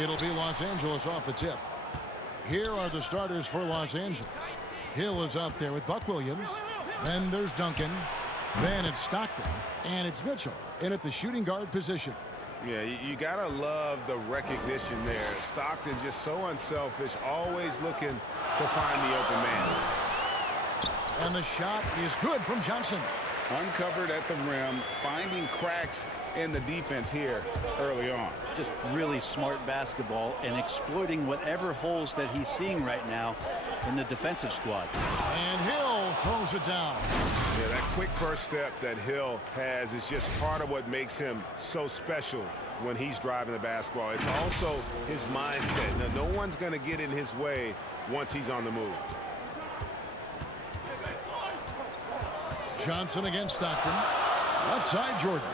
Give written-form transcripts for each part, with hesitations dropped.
It'll be Los Angeles off the tip. Here are the starters for Los Angeles. Hill is out there with Buck Williams. Then there's Duncan. Then it's Stockton. And it's Mitchell in at the shooting guard position. Yeah, you got to love the recognition there. Stockton just so unselfish, always looking to find the open man. And the shot is good from Johnson. Uncovered at the rim, finding cracks in the defense here early on. Just really smart basketball and exploiting whatever holes that he's seeing right now in the defensive squad. And Hill throws it down. Yeah, that quick first step that Hill has is just part of what makes him so special when he's driving the basketball. It's also his mindset. Now, no one's going to get in his way once he's on the move. Johnson against Stockton. Left side, Jordan.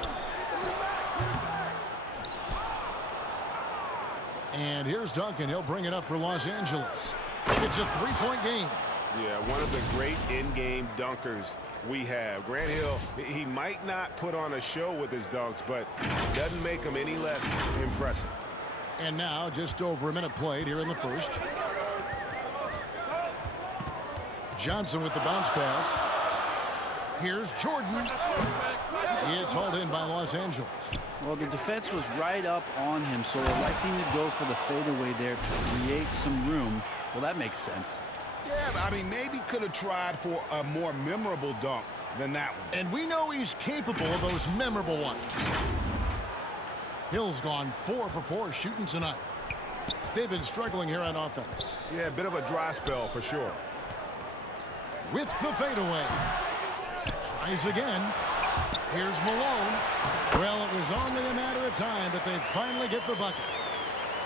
And here's Duncan. He'll bring it up for Los Angeles. It's a three-point game. Yeah, one of the great in-game dunkers we have. Grant Hill, he might not put on a show with his dunks, but doesn't make them any less impressive. And now just over a minute played here in the first. Johnson with the bounce pass. Here's Jordan. It's hauled in by Los Angeles. Well, the defense was right up on him, so electing to go for the fadeaway there to create some room. Well, that makes sense. Yeah, I mean, maybe could have tried for a more memorable dunk than that one. And we know he's capable of those memorable ones. Hill's gone 4 for 4 shooting tonight. They've been struggling here on offense. Yeah, a bit of a dry spell for sure. With the fadeaway. Tries again. Here's Malone. Well, it was only a matter of time, but they finally get the bucket.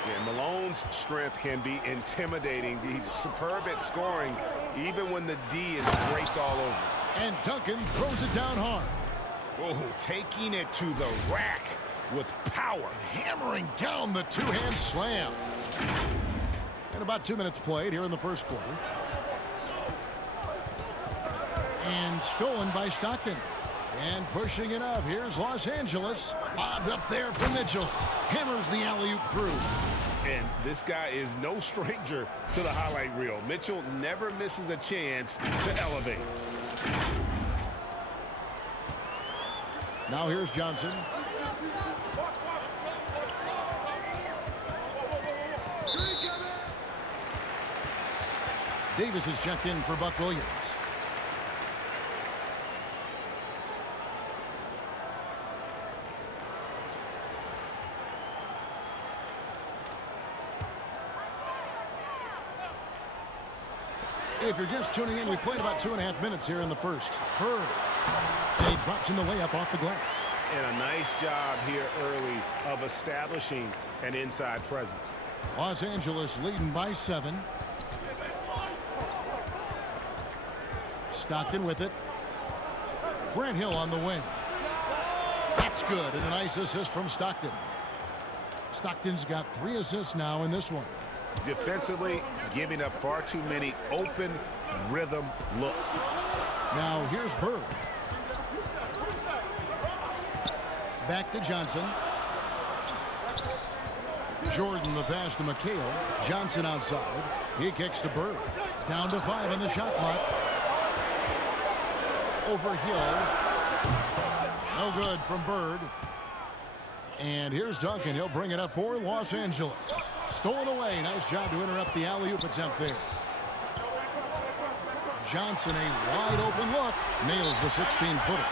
Yeah, Malone's strength can be intimidating. He's superb at scoring, even when the D is draped all over. And Duncan throws it down hard. Oh, taking it to the rack with power. And hammering down the two-hand slam. And about 2 minutes played here in the first quarter. And stolen by Stockton. And pushing it up. Here's Los Angeles. Lobbed up there for Mitchell. Hammers the alley-oop through. And this guy is no stranger to the highlight reel. Mitchell never misses a chance to elevate. Now here's Johnson. Davis is checked in for Buck Williams. If you're just tuning in, we played about 2.5 minutes here in the first. Hurd. And he drops in the layup off the glass. And a nice job here early of establishing an inside presence. Los Angeles leading by 7. Stockton with it. Grant Hill on the wing. That's good, and a nice assist from Stockton. Stockton's got 3 assists now in this one. Defensively, giving up far too many open rhythm looks. Now here's Bird. Back to Johnson. Jordan the pass to McHale. Johnson outside. He kicks to Bird. Down to 5 on the shot clock. Over Hill. No good from Bird. And here's Duncan. He'll bring it up for Los Angeles. Stolen away. Nice job to interrupt the alley-oop attempt there. Johnson, a wide open look. Nails the 16-footer.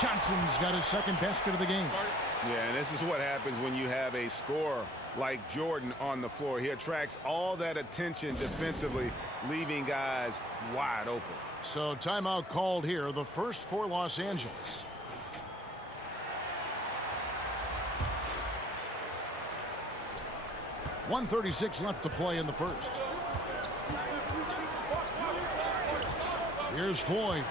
Johnson's got his second basket of the game. Yeah, and this is what happens when you have a scorer like Jordan on the floor. He attracts all that attention defensively, leaving guys wide open. So timeout called here, the first for Los Angeles. .136 left to play in the first. Here's Floyd.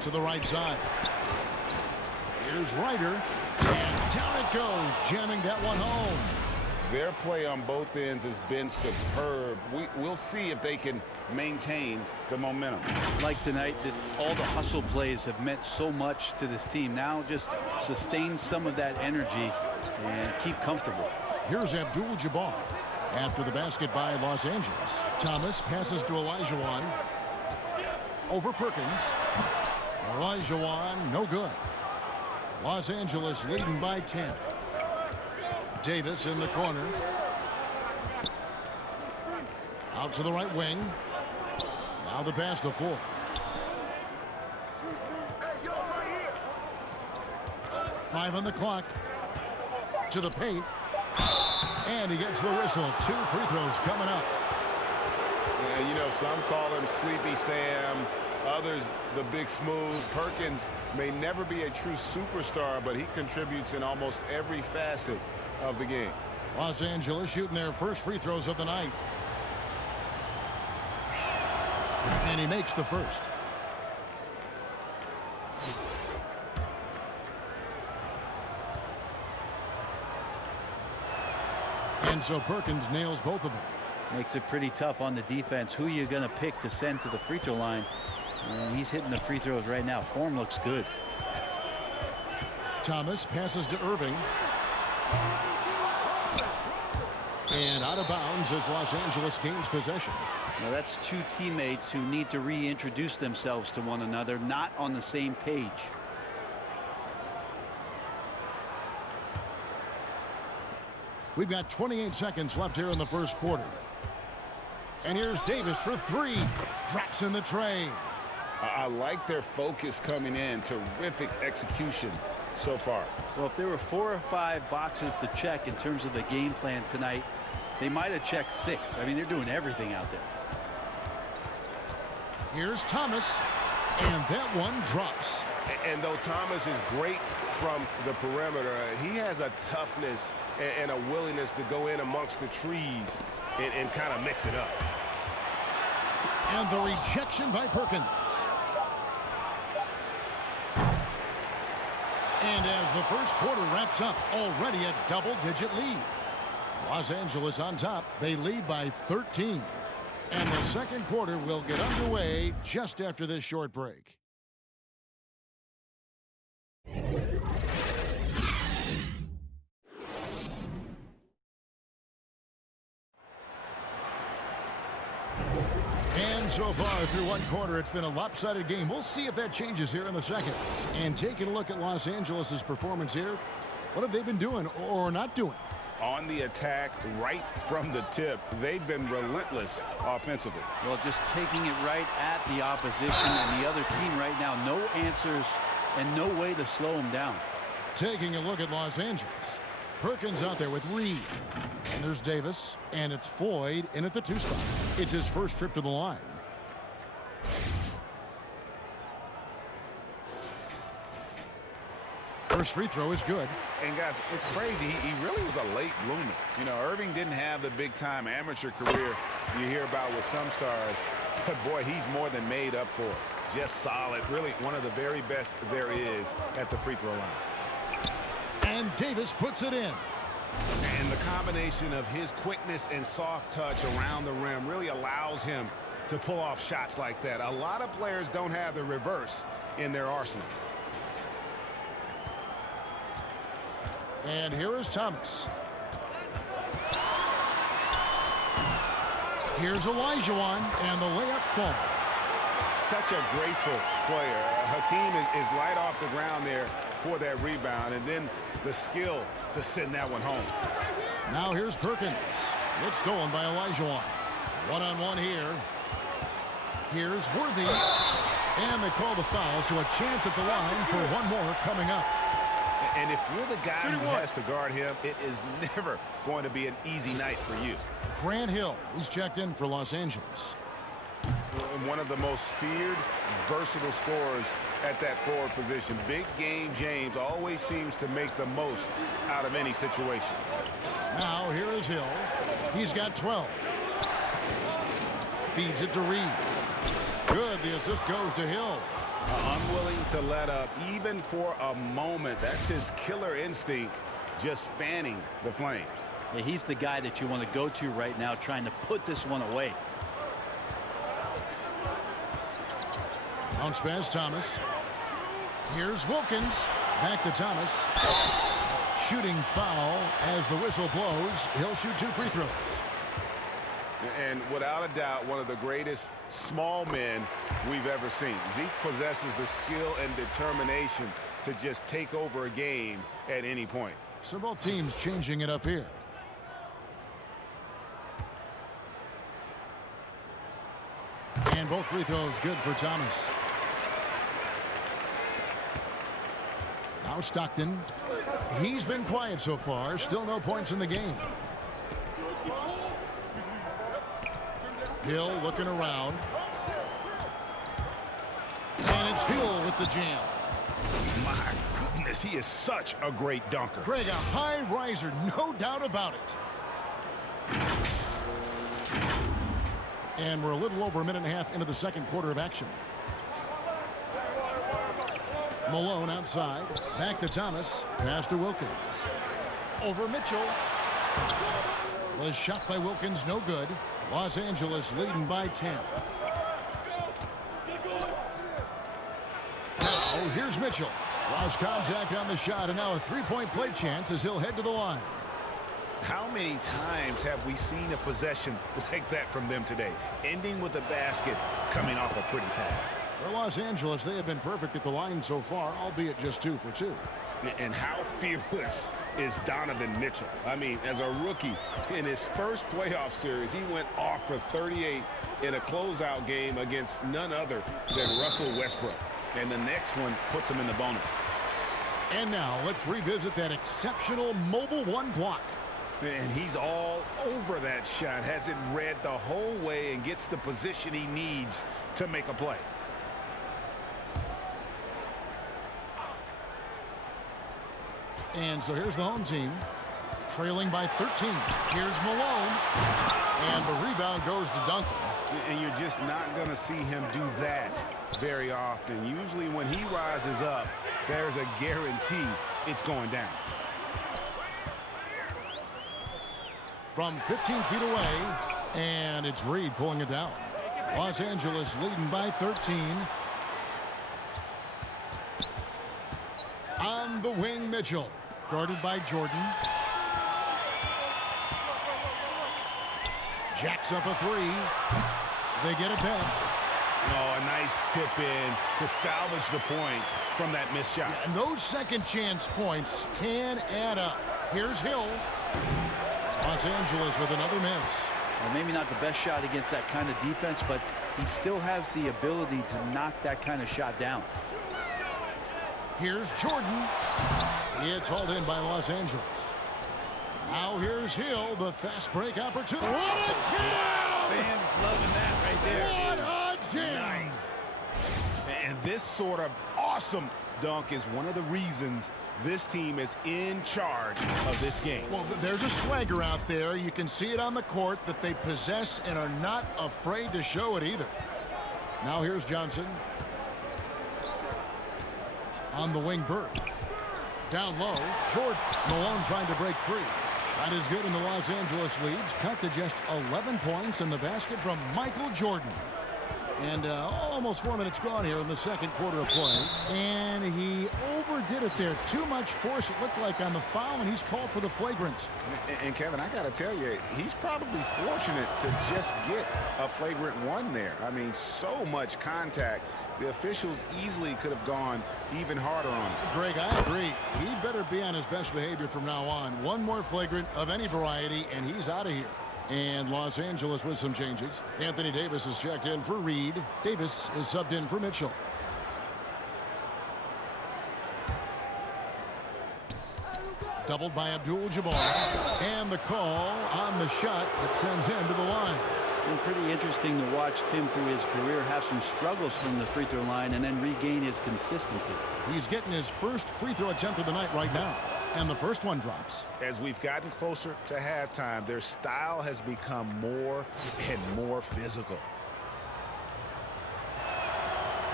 To the right side. Here's Ryder. And down it goes, jamming that one home. Their play on both ends has been superb. We'll see if they can maintain the momentum. Like tonight, that all the hustle plays have meant so much to this team. Now just sustain some of that energy and keep comfortable. Here's Abdul-Jabbar after the basket by Los Angeles. Thomas passes to Olajuwon. Over Perkins. Olajuwon, no good. Los Angeles leading by 10. Davis in the corner. Out to the right wing. Now the pass to Ford. Five on the clock. To the paint. And he gets the whistle. 2 free throws coming up. Yeah, you know, some call him Sleepy Sam. Others, the big smooth. Perkins may never be a true superstar, but he contributes in almost every facet of the game. Los Angeles shooting their first free throws of the night. And he makes the first. And so Perkins nails both of them. Makes it pretty tough on the defense. Who you're going to pick to send to the free throw line. And he's hitting the free throws right now. Form looks good. Thomas passes to Irving. And out of bounds as Los Angeles gains possession. Now that's 2 teammates who need to reintroduce themselves to one another, not on the same page. We've got 28 seconds left here in the first quarter. And here's Davis for 3. Drops in the tray. I like their focus coming in. Terrific execution so far. Well, if there were 4 or 5 boxes to check in terms of the game plan tonight, they might have checked 6. I mean, they're doing everything out there. Here's Thomas. And that one drops. And though Thomas is great from the perimeter, he has a toughness and a willingness to go in amongst the trees and kind of mix it up. And the rejection by Perkins. And as the first quarter wraps up, already a double-digit lead. Los Angeles on top. They lead by 13. And the second quarter will get underway just after this short break. And so far through one quarter, it's been a lopsided game. We'll see if that changes here in the second. And taking a look at Los Angeles' performance here, what have they been doing or not doing? On the attack, right from the tip, they've been relentless offensively. Well, just taking it right at the opposition and the other team right now. No answers and no way to slow them down. Taking a look at Los Angeles. Perkins out there with Reed. And there's Davis. And it's Floyd in at the 2 spot. It's his first trip to the line. First free throw is good. And guys, it's crazy. He really was a late bloomer. You know, Irving didn't have the big-time amateur career you hear about with some stars. But, boy, he's more than made up for it. Just solid. Really one of the very best there is at the free throw line. And Davis puts it in. And the combination of his quickness and soft touch around the rim really allows him to pull off shots like that. A lot of players don't have the reverse in their arsenal. And here is Thomas. Here's Olajuwon, and the layup falls. Such a graceful player. Hakeem is light off the ground there for that rebound, and then the skill to send that one home. Now here's Perkins. It's stolen by Olajuwon. One-on-one here. Here's Worthy. And they call the foul, so a chance at the line for one more coming up. And if you're the guy who has to guard him, it is never going to be an easy night for you. Grant Hill, he's checked in for Los Angeles. One of the most feared, versatile scorers at that forward position. Big game James always seems to make the most out of any situation. Now here is Hill. He's got 12. Feeds it to Reed. Good, the assist goes to Hill. Unwilling to let up even for a moment. That's his killer instinct, just fanning the flames. Yeah, he's the guy that you want to go to right now, trying to put this one away. Bounce pass, Thomas. Here's Wilkins. Back to Thomas. shooting foul as the whistle blows. He'll shoot 2 free throws. And without a doubt, one of the greatest small men we've ever seen. Zeke possesses the skill and determination to just take over a game at any point. So both teams changing it up here. And both free throws good for Thomas. Now Stockton. He's been quiet so far. Still no points in the game. Hill looking around. And it's Hill with the jam. My goodness, he is such a great dunker. Craig, a high riser, no doubt about it. And we're a little over a minute and a half into the second quarter of action. Malone outside. Back to Thomas. Pass to Wilkins. Over Mitchell. The shot by Wilkins, no good. Los Angeles leading by 10. Now, here's Mitchell. Draws contact on the shot, and now a three-point play chance as he'll head to the line. How many times have we seen a possession like that from them today? Ending with a basket, coming off a pretty pass. For Los Angeles, they have been perfect at the line so far, albeit just 2 for 2. And how fearless is Donovan Mitchell? I mean, as a rookie, in his first playoff series, he went off for 38 in a closeout game against none other than Russell Westbrook. And the next one puts him in the bonus. And now let's revisit that exceptional mobile 1 block. And he's all over that shot, has it read the whole way and gets the position he needs to make a play. And so here's the home team, trailing by 13. Here's Malone, and the rebound goes to Duncan. And you're just not going to see him do that very often. Usually when he rises up, there's a guarantee it's going down. From 15 feet away, and it's Reed pulling it down. Los Angeles leading by 13. On the wing, Mitchell, guarded by Jordan. Jacks up a 3. They get it back. Oh, a nice tip in to salvage the points from that missed shot. And those second chance points can add up. Here's Hill. Los Angeles with another miss. Well, maybe not the best shot against that kind of defense, but he still has the ability to knock that kind of shot down. Here's Jordan. It's hauled in by Los Angeles. Now here's Hill, the fast break opportunity. What a jam! Fans loving that right there. What a jam! Nice. And this sort of awesome dunk is one of the reasons this team is in charge of this game. Well, there's a swagger out there. You can see it on the court that they possess and are not afraid to show it either. Now here's Johnson. On the wing, Bird. Down low, Jordan. Malone trying to break free. Shot is good, and the Los Angeles leads cut to just 11 points in the basket from Michael Jordan. And almost 4 minutes gone here in the second quarter of play. And he overdid it there. Too much force, it looked like, on the foul, and he's called for the flagrant. And Kevin, I got to tell you, he's probably fortunate to just get a flagrant 1 there. I mean, so much contact. The officials easily could have gone even harder on him. Greg, I agree. He better be on his best behavior from now on. One more flagrant of any variety, and he's out of here. And Los Angeles with some changes. Anthony Davis is checked in for Reed. Davis is subbed in for Mitchell. Doubled by Abdul-Jabbar. And the call on the shot that sends him to the line. Been pretty interesting to watch Tim through his career have some struggles from the free throw line and then regain his consistency. He's getting his first free throw attempt of the night right now. And the first one drops. As we've gotten closer to halftime, their style has become more and more physical.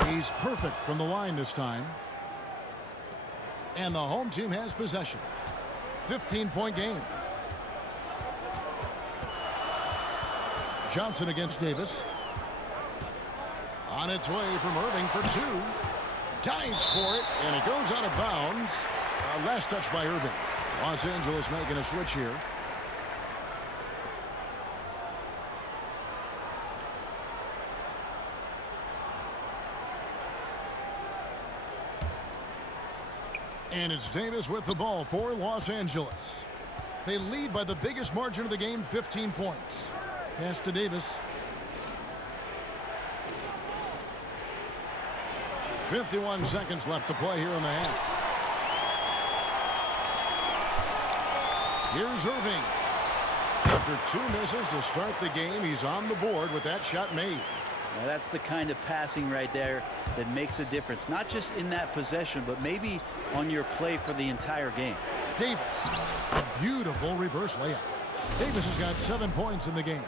He's perfect from the line this time. And the home team has possession. 15-point game. Johnson against Davis. On its way from Irving for 2. Dives for it, and it goes out of bounds. Last touch by Irving. Los Angeles making a switch here. And it's Davis with the ball for Los Angeles. They lead by the biggest margin of the game, 15 points. Pass to Davis. 51 seconds left to play here in the half. Here's Irving. After 2 misses to start the game, he's on the board with that shot made. Now that's the kind of passing right there that makes a difference, not just in that possession, but maybe on your play for the entire game. Davis, a beautiful reverse layup. Davis has got 7 points in the game.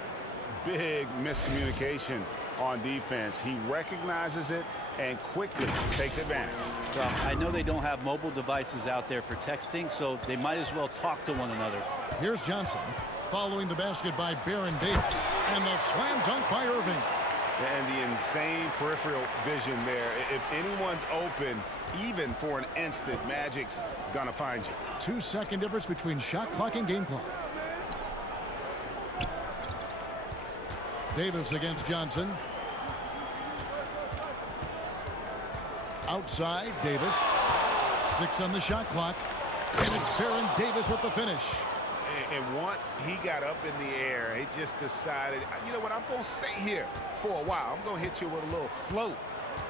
Big miscommunication on defense. He recognizes it and quickly takes advantage. Well, I know they don't have mobile devices out there for texting, so they might as well talk to one another. Here's Johnson following the basket by Baron Davis, and the slam dunk by Irving. And the insane peripheral vision there. If anyone's open, even for an instant, Magic's gonna find you. 2-second difference between shot clock and game clock. Davis against Johnson. Outside, Davis. 6 on the shot clock. And it's Baron Davis with the finish. And once he got up in the air, he just decided, you know what, I'm going to stay here for a while. I'm going to hit you with a little float.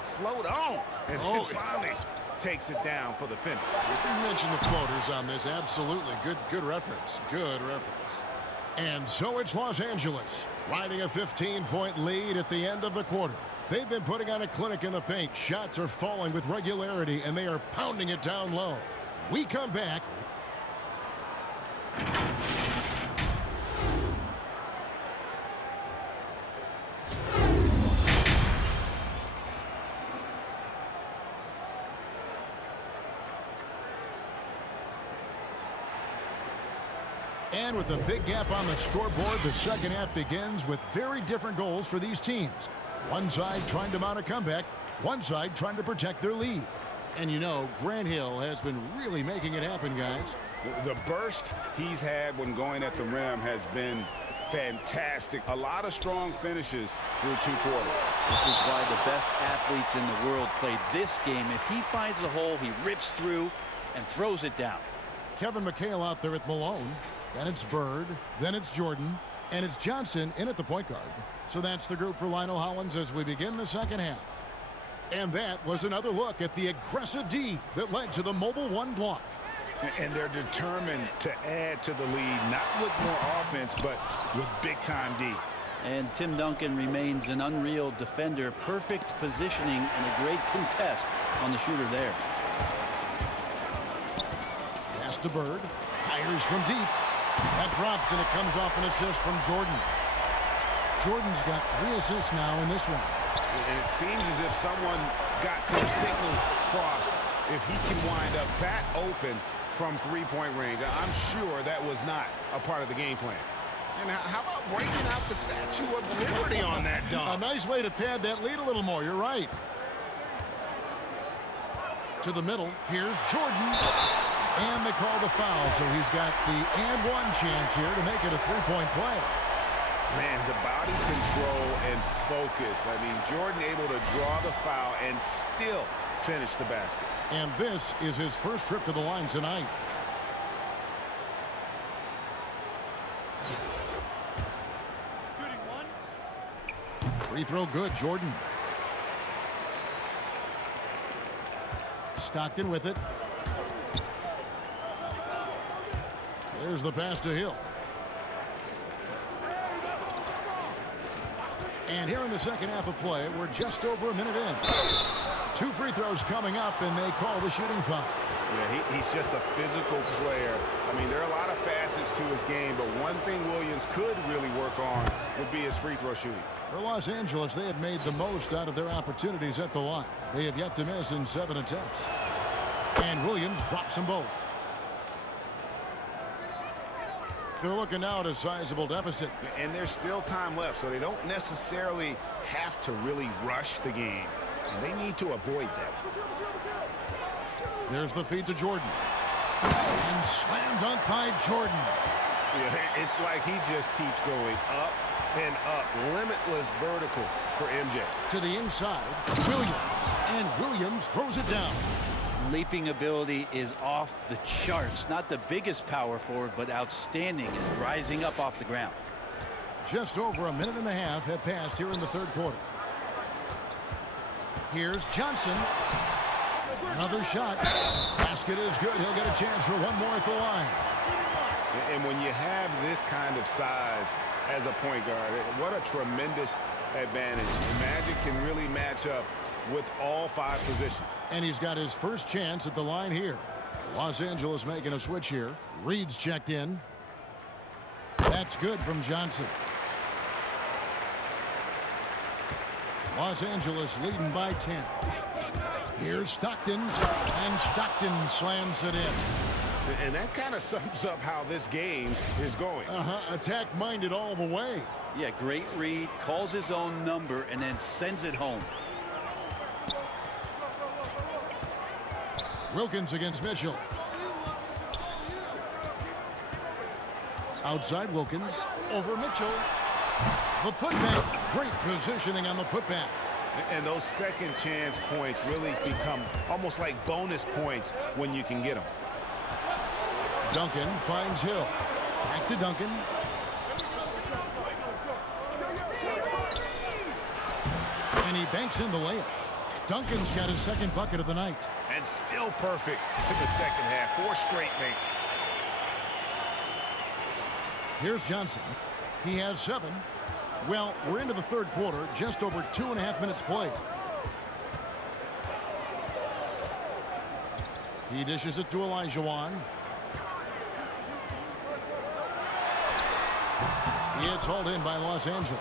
Float on. And then finally takes it down for the finish. You mentioned the floaters on this. Absolutely. Good reference. Good reference. And so it's Los Angeles riding a 15-point lead at the end of the quarter. They've been putting on a clinic in the paint. Shots are falling with regularity, and they are pounding it down low. We come back. And with a big gap on the scoreboard, the second half begins with very different goals for these teams. One side trying to mount a comeback, one side trying to protect their lead. And you know, Grant Hill has been really making it happen, guys. The burst he's had when going at the rim has been fantastic. A lot of strong finishes through 2 quarters. This is why the best athletes in the world play this game. If he finds a hole, he rips through and throws it down. Kevin McHale out there at Malone. Then it's Bird. Then it's Jordan. And it's Johnson in at the point guard. So that's the group for Lionel Hollins as we begin the second half. And that was another look at the aggressive D that led to the Mobile One block. And they're determined to add to the lead, not with more offense, but with big-time D. And Tim Duncan remains an unreal defender. Perfect positioning and a great contest on the shooter there. Pass to Bird. Fires from deep. That drops, and it comes off an assist from Jordan. Jordan's got 3 assists now in this one. And it seems as if someone got their signals crossed. If he can wind up that open from 3-point range, I'm sure that was not a part of the game plan. And how about breaking out the Statue of Liberty on that dunk? A nice way to pad that lead a little more. You're right. To the middle. Here's Jordan. And they call the foul, so he's got the and one chance here to make it a 3-point play. Man, the body control and focus. I mean, Jordan able to draw the foul and still finish the basket. And this is his first trip to the line tonight. Shooting one. Free throw good, Jordan. Stockton with it. There's the pass to Hill. And here in the second half of play, we're just over a minute in. 2 free throws coming up, and they call the shooting foul. Yeah, he's just a physical player. I mean, there are a lot of facets to his game, but one thing Williams could really work on would be his free throw shooting. For Los Angeles, they have made the most out of their opportunities at the line. They have yet to miss in 7 attempts. And Williams drops them both. They're looking now at a sizable deficit. And there's still time left, so they don't necessarily have to really rush the game. And they need to avoid that. There's the feed to Jordan. And slam dunk by Jordan. Yeah, it's like he just keeps going up and up. Limitless vertical for MJ. To the inside, Williams. And Williams throws it down. Leaping ability is off the charts. Not the biggest power forward, but outstanding and rising up off the ground. Just over a minute and a half have passed here in the third quarter. Here's Johnson. Another shot. Basket is good. He'll get a chance for one more at the line. And when you have this kind of size as a point guard, what a tremendous advantage. Magic can really match up with all 5 positions. And he's got his first chance at the line here. Los Angeles making a switch here. Reed's checked in. That's good from Johnson. Los Angeles leading by 10. Here's Stockton. And Stockton slams it in. And that kind of sums up how this game is going. Attack-minded all the way. Yeah, great read. Calls his own number and then sends it home. Wilkins against Mitchell. Outside Wilkins. Over Mitchell. The putback. Great positioning on the putback. And those second chance points really become almost like bonus points when you can get them. Duncan finds Hill. Back to Duncan. And he banks in the layup. Duncan's got his second bucket of the night. And still perfect in the second half. 4 straight makes. Here's Johnson. He has 7. Well, we're into the third quarter. Just over 2.5 minutes played. He dishes it to Olajuwon. It's hauled in by Los Angeles.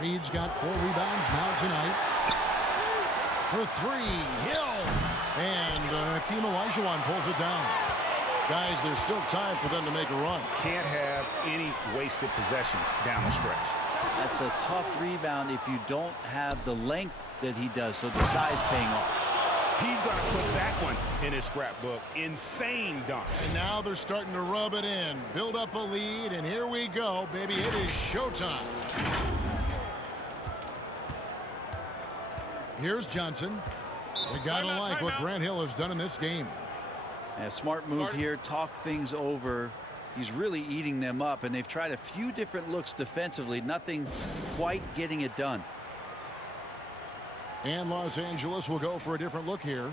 Reed's got 4 rebounds now tonight. For 3, Hill. And Hakeem Olajuwon pulls it down. Guys, there's still time for them to make a run. Can't have any wasted possessions down the stretch. That's a tough rebound if you don't have the length that he does, so the size paying off. He's going to put that one in his scrapbook. Insane dunk. And now they're starting to rub it in. Build up a lead, and here we go, baby. It is showtime. Here's Johnson. You gotta like what Grant Hill has done in this game. A smart move here. Talk things over. He's really eating them up, and they've tried a few different looks defensively. Nothing quite getting it done. And Los Angeles will go for a different look here.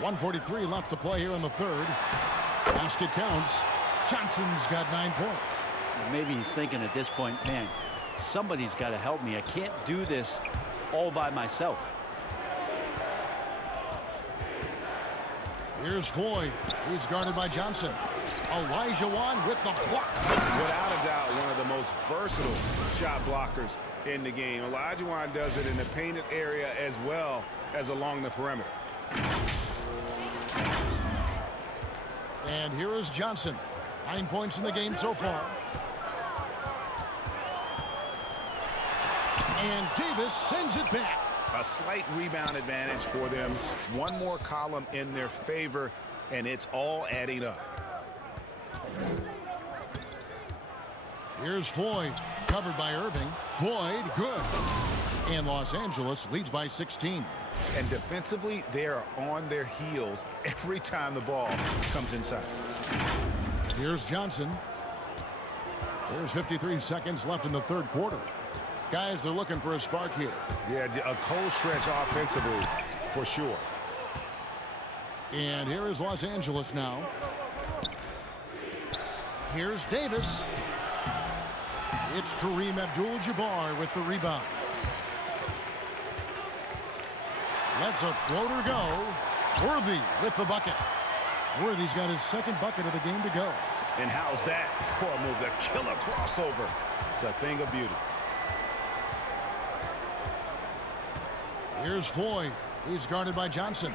.143 left to play here in the third. Basket counts. Johnson's got 9 points. Maybe he's thinking at this point, man, somebody's got to help me. I can't do this all by myself. Here's Floyd. He's guarded by Johnson. Olajuwon with the block. Without a doubt, one of the most versatile shot blockers in the game. Olajuwon does it in the painted area as well as along the perimeter. And here is Johnson. 9 points in the game so far. And Davis sends it back. A slight rebound advantage for them. One more column in their favor, and it's all adding up. Here's Floyd, covered by Irving. Floyd, good. And Los Angeles leads by 16. And defensively, they are on their heels every time the ball comes inside. Here's Johnson. There's 53 seconds left in the third quarter. Guys, they're looking for a spark here. Yeah, a cold stretch offensively for sure. And here is Los Angeles now. Here's Davis. It's Kareem Abdul-Jabbar with the rebound. Lets a floater go. Worthy with the bucket. Worthy's got his second bucket of the game to go. And how's that for a move? The killer crossover. It's a thing of beauty. Here's Floyd. He's guarded by Johnson.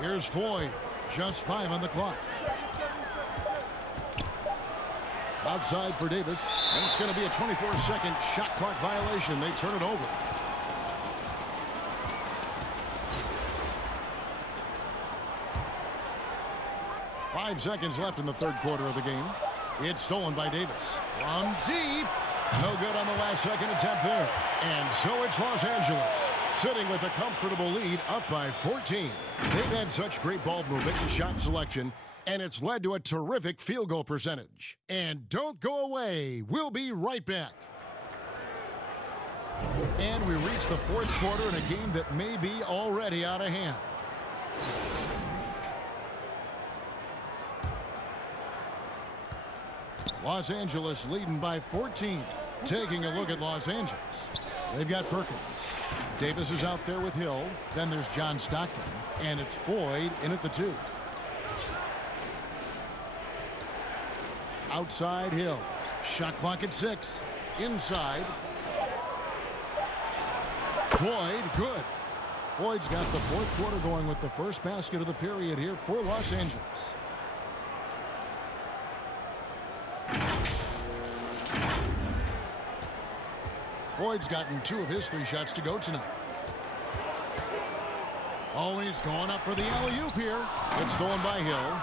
Here's Floyd. Just 5 on the clock. Outside for Davis, and it's going to be a 24-second shot clock violation. They turn it over. Five seconds left in the third quarter of the game. It's stolen by Davis. From deep. No good on the last second attempt there. And so it's Los Angeles, sitting with a comfortable lead, up by 14. They've had such great ball movement and shot selection, and it's led to a terrific field goal percentage. And don't go away. We'll be right back. And we reach the fourth quarter in a game that may be already out of hand. Los Angeles leading by 14. Taking a look at Los Angeles. They've got Perkins. Davis is out there with Hill. Then there's John Stockton. And it's Floyd in at the 2. Outside Hill. Shot clock at 6. Inside. Floyd, good. Floyd's got the fourth quarter going with the first basket of the period here for Los Angeles. Floyd's gotten 2 of his 3 shots to go tonight. Oh, he's going up for the alley-oop here. It's stolen by Hill.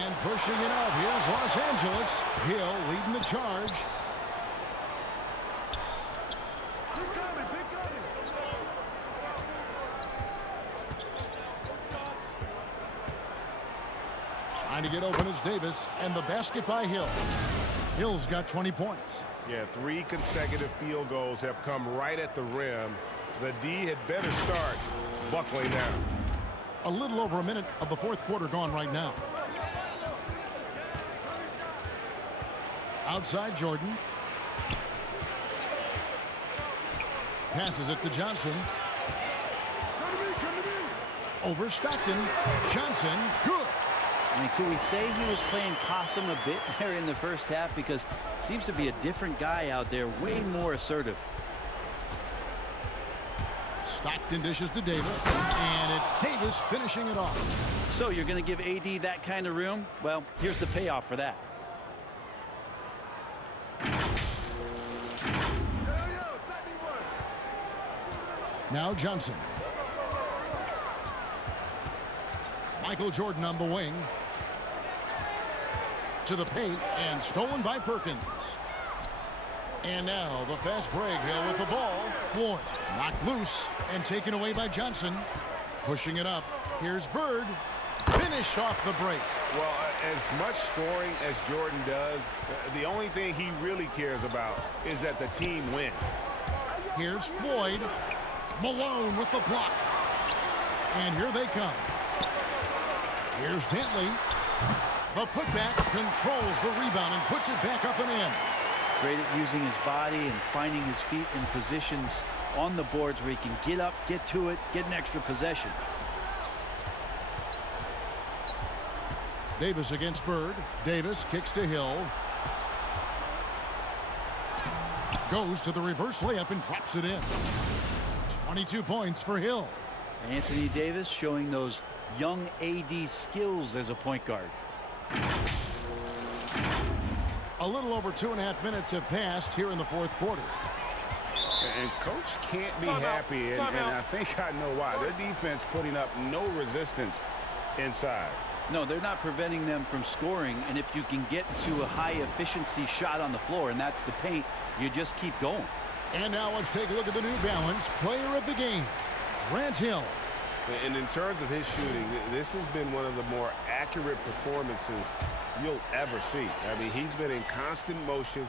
And pushing it up, here's Los Angeles. Hill leading the charge. Trying to get open is Davis, and the basket by Hill. Hill's got 20 points. Yeah, 3 consecutive field goals have come right at the rim. The D had better start buckling down. A little over a minute of the fourth quarter gone right now. Outside Jordan. Passes it to Johnson. Over Stockton. Johnson, good. I mean, could we say he was playing possum a bit there in the first half? Because it seems to be a different guy out there, way more assertive. Stockton dishes to Davis, and it's Davis finishing it off. So you're going to give AD that kind of room? Well, here's the payoff for that. Now Johnson. Michael Jordan on the wing. To the paint, and stolen by Perkins. And now the fast break. Hill with the ball. Floyd knocked loose and taken away by Johnson. Pushing it up. Here's Bird. Finish off the break. Well, as much scoring as Jordan does, the only thing he really cares about is that the team wins. Here's Floyd. Malone with the block. And here they come. Here's Dentley. The putback controls the rebound and puts it back up and in. Great at using his body and finding his feet in positions on the boards where he can get up, get to it, get an extra possession. Davis against Bird. Davis kicks to Hill. Goes to the reverse layup and drops it in. 22 points for Hill. Anthony Davis showing those young AD skills as a point guard. A little over 2.5 minutes have passed here in the fourth quarter. And coach can't be happy, and I think I know why. Their defense putting up no resistance inside. No, they're not preventing them from scoring, and if you can get to a high efficiency shot on the floor, and that's the paint, you just keep going. And now let's take a look at the New Balance player of the game, Grant Hill. And in terms of his shooting, this has been one of the more accurate performances you'll ever see. I mean, he's been in constant motion,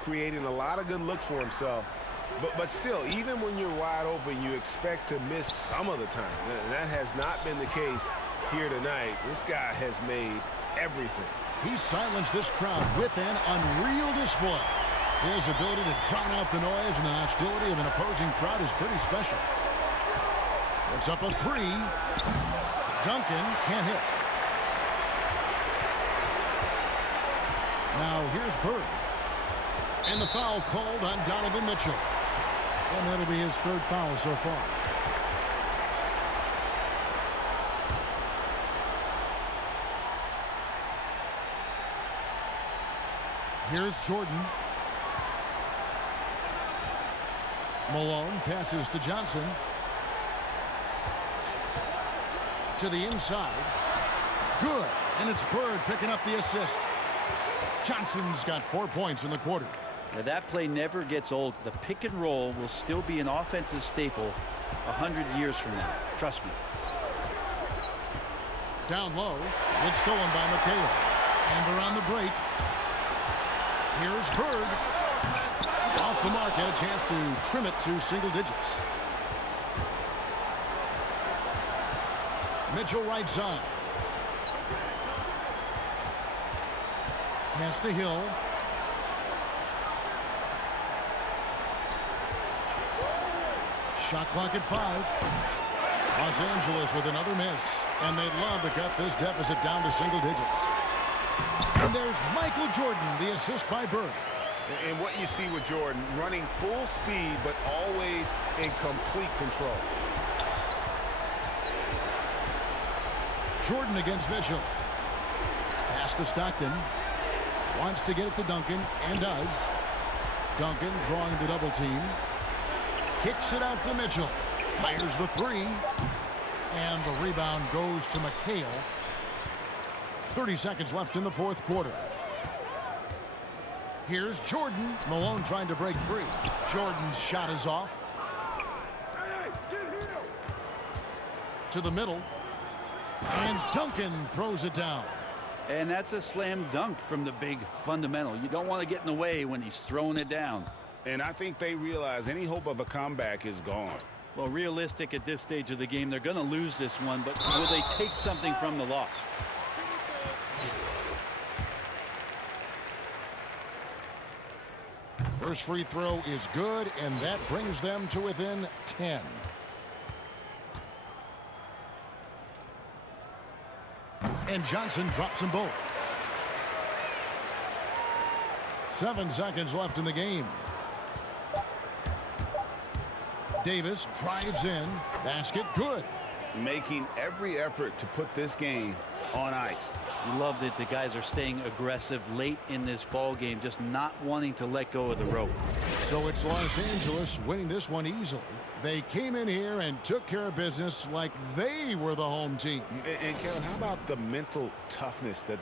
creating a lot of good looks for himself. But still, even when you're wide open, you expect to miss some of the time. And that has not been the case here tonight. This guy has made everything. He silenced this crowd with an unreal display. His ability to drown out the noise and the hostility of an opposing crowd is pretty special. It's up a 3. Duncan can't hit. Now here's Bird. And the foul called on Donovan Mitchell. And that'll be his 3rd foul so far. Here's Jordan. Malone passes to Johnson. To the inside. Good. And it's Bird picking up the assist. Johnson's got 4 points in the quarter. Now that play never gets old. The pick and roll will still be an offensive staple 100 years from now. Trust me. Down low. It's stolen by McHale. And they're on the break. Here's Bird. Off the mark, had a chance to trim it to single digits. Mitchell right side. Pass to Hill. Shot clock at 5. Los Angeles with another miss. And they'd love to cut this deficit down to single digits. And there's Michael Jordan, the assist by Bird. And what you see with Jordan, running full speed, but always in complete control. Jordan against Mitchell. Pass to Stockton. Wants to get it to Duncan, and does. Duncan drawing the double team. Kicks it out to Mitchell. Fires the 3. And the rebound goes to McHale. 30 seconds left in the fourth quarter. Here's Jordan. Malone trying to break free. Jordan's shot is off. To the middle. And Duncan throws it down. And that's a slam dunk from the big fundamental. You don't want to get in the way when he's throwing it down. And I think they realize any hope of a comeback is gone. Well, realistic at this stage of the game, they're going to lose this one, but will they take something from the loss? First free throw is good, and that brings them to within 10. And Johnson drops them both. 7 seconds left in the game. Davis drives in. Basket good. Making every effort to put this game on ice. You loved it. The guys are staying aggressive late in this ball game, just not wanting to let go of the rope. So it's Los Angeles winning this one easily. They came in here and took care of business like they were the home team. And Kevin, how about the mental toughness that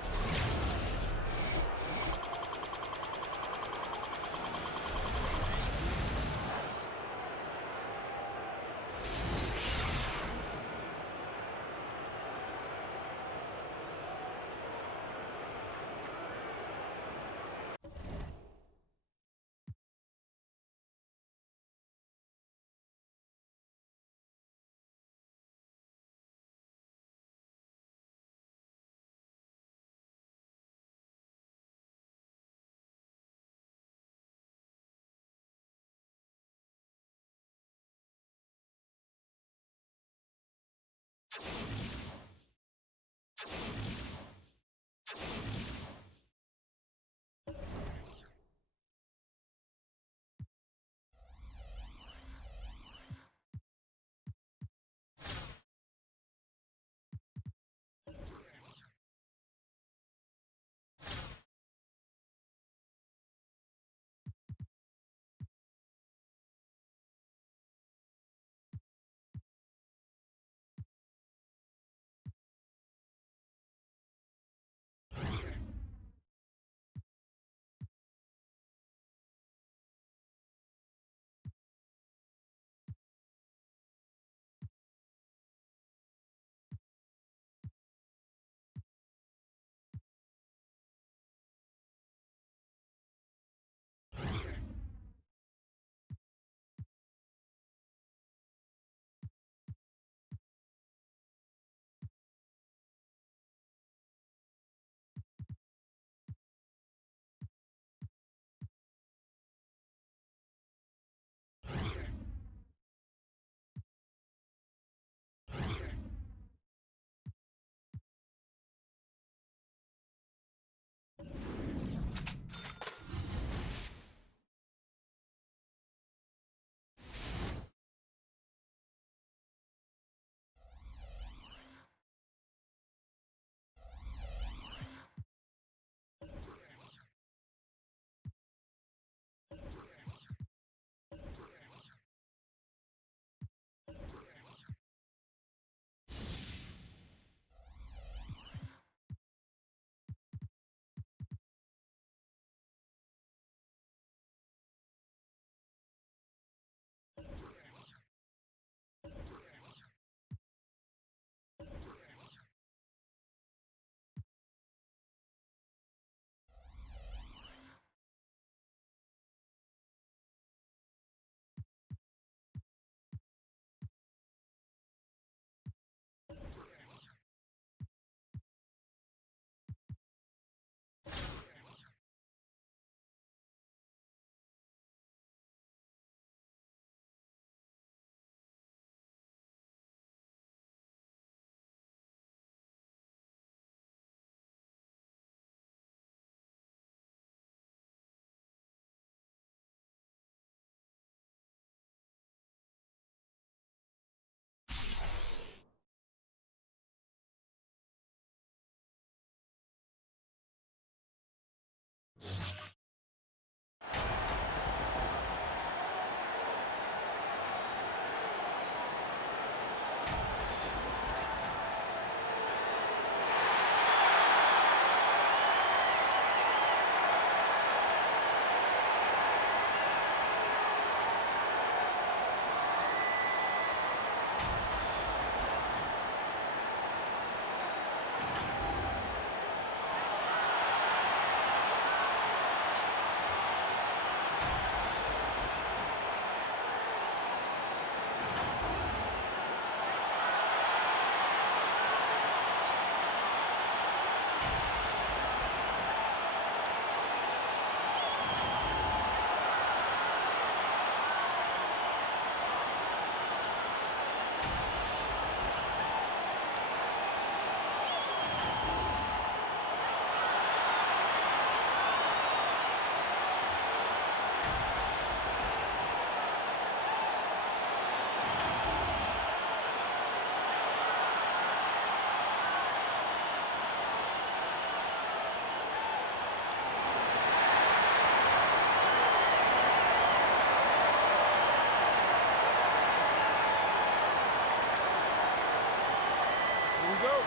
go.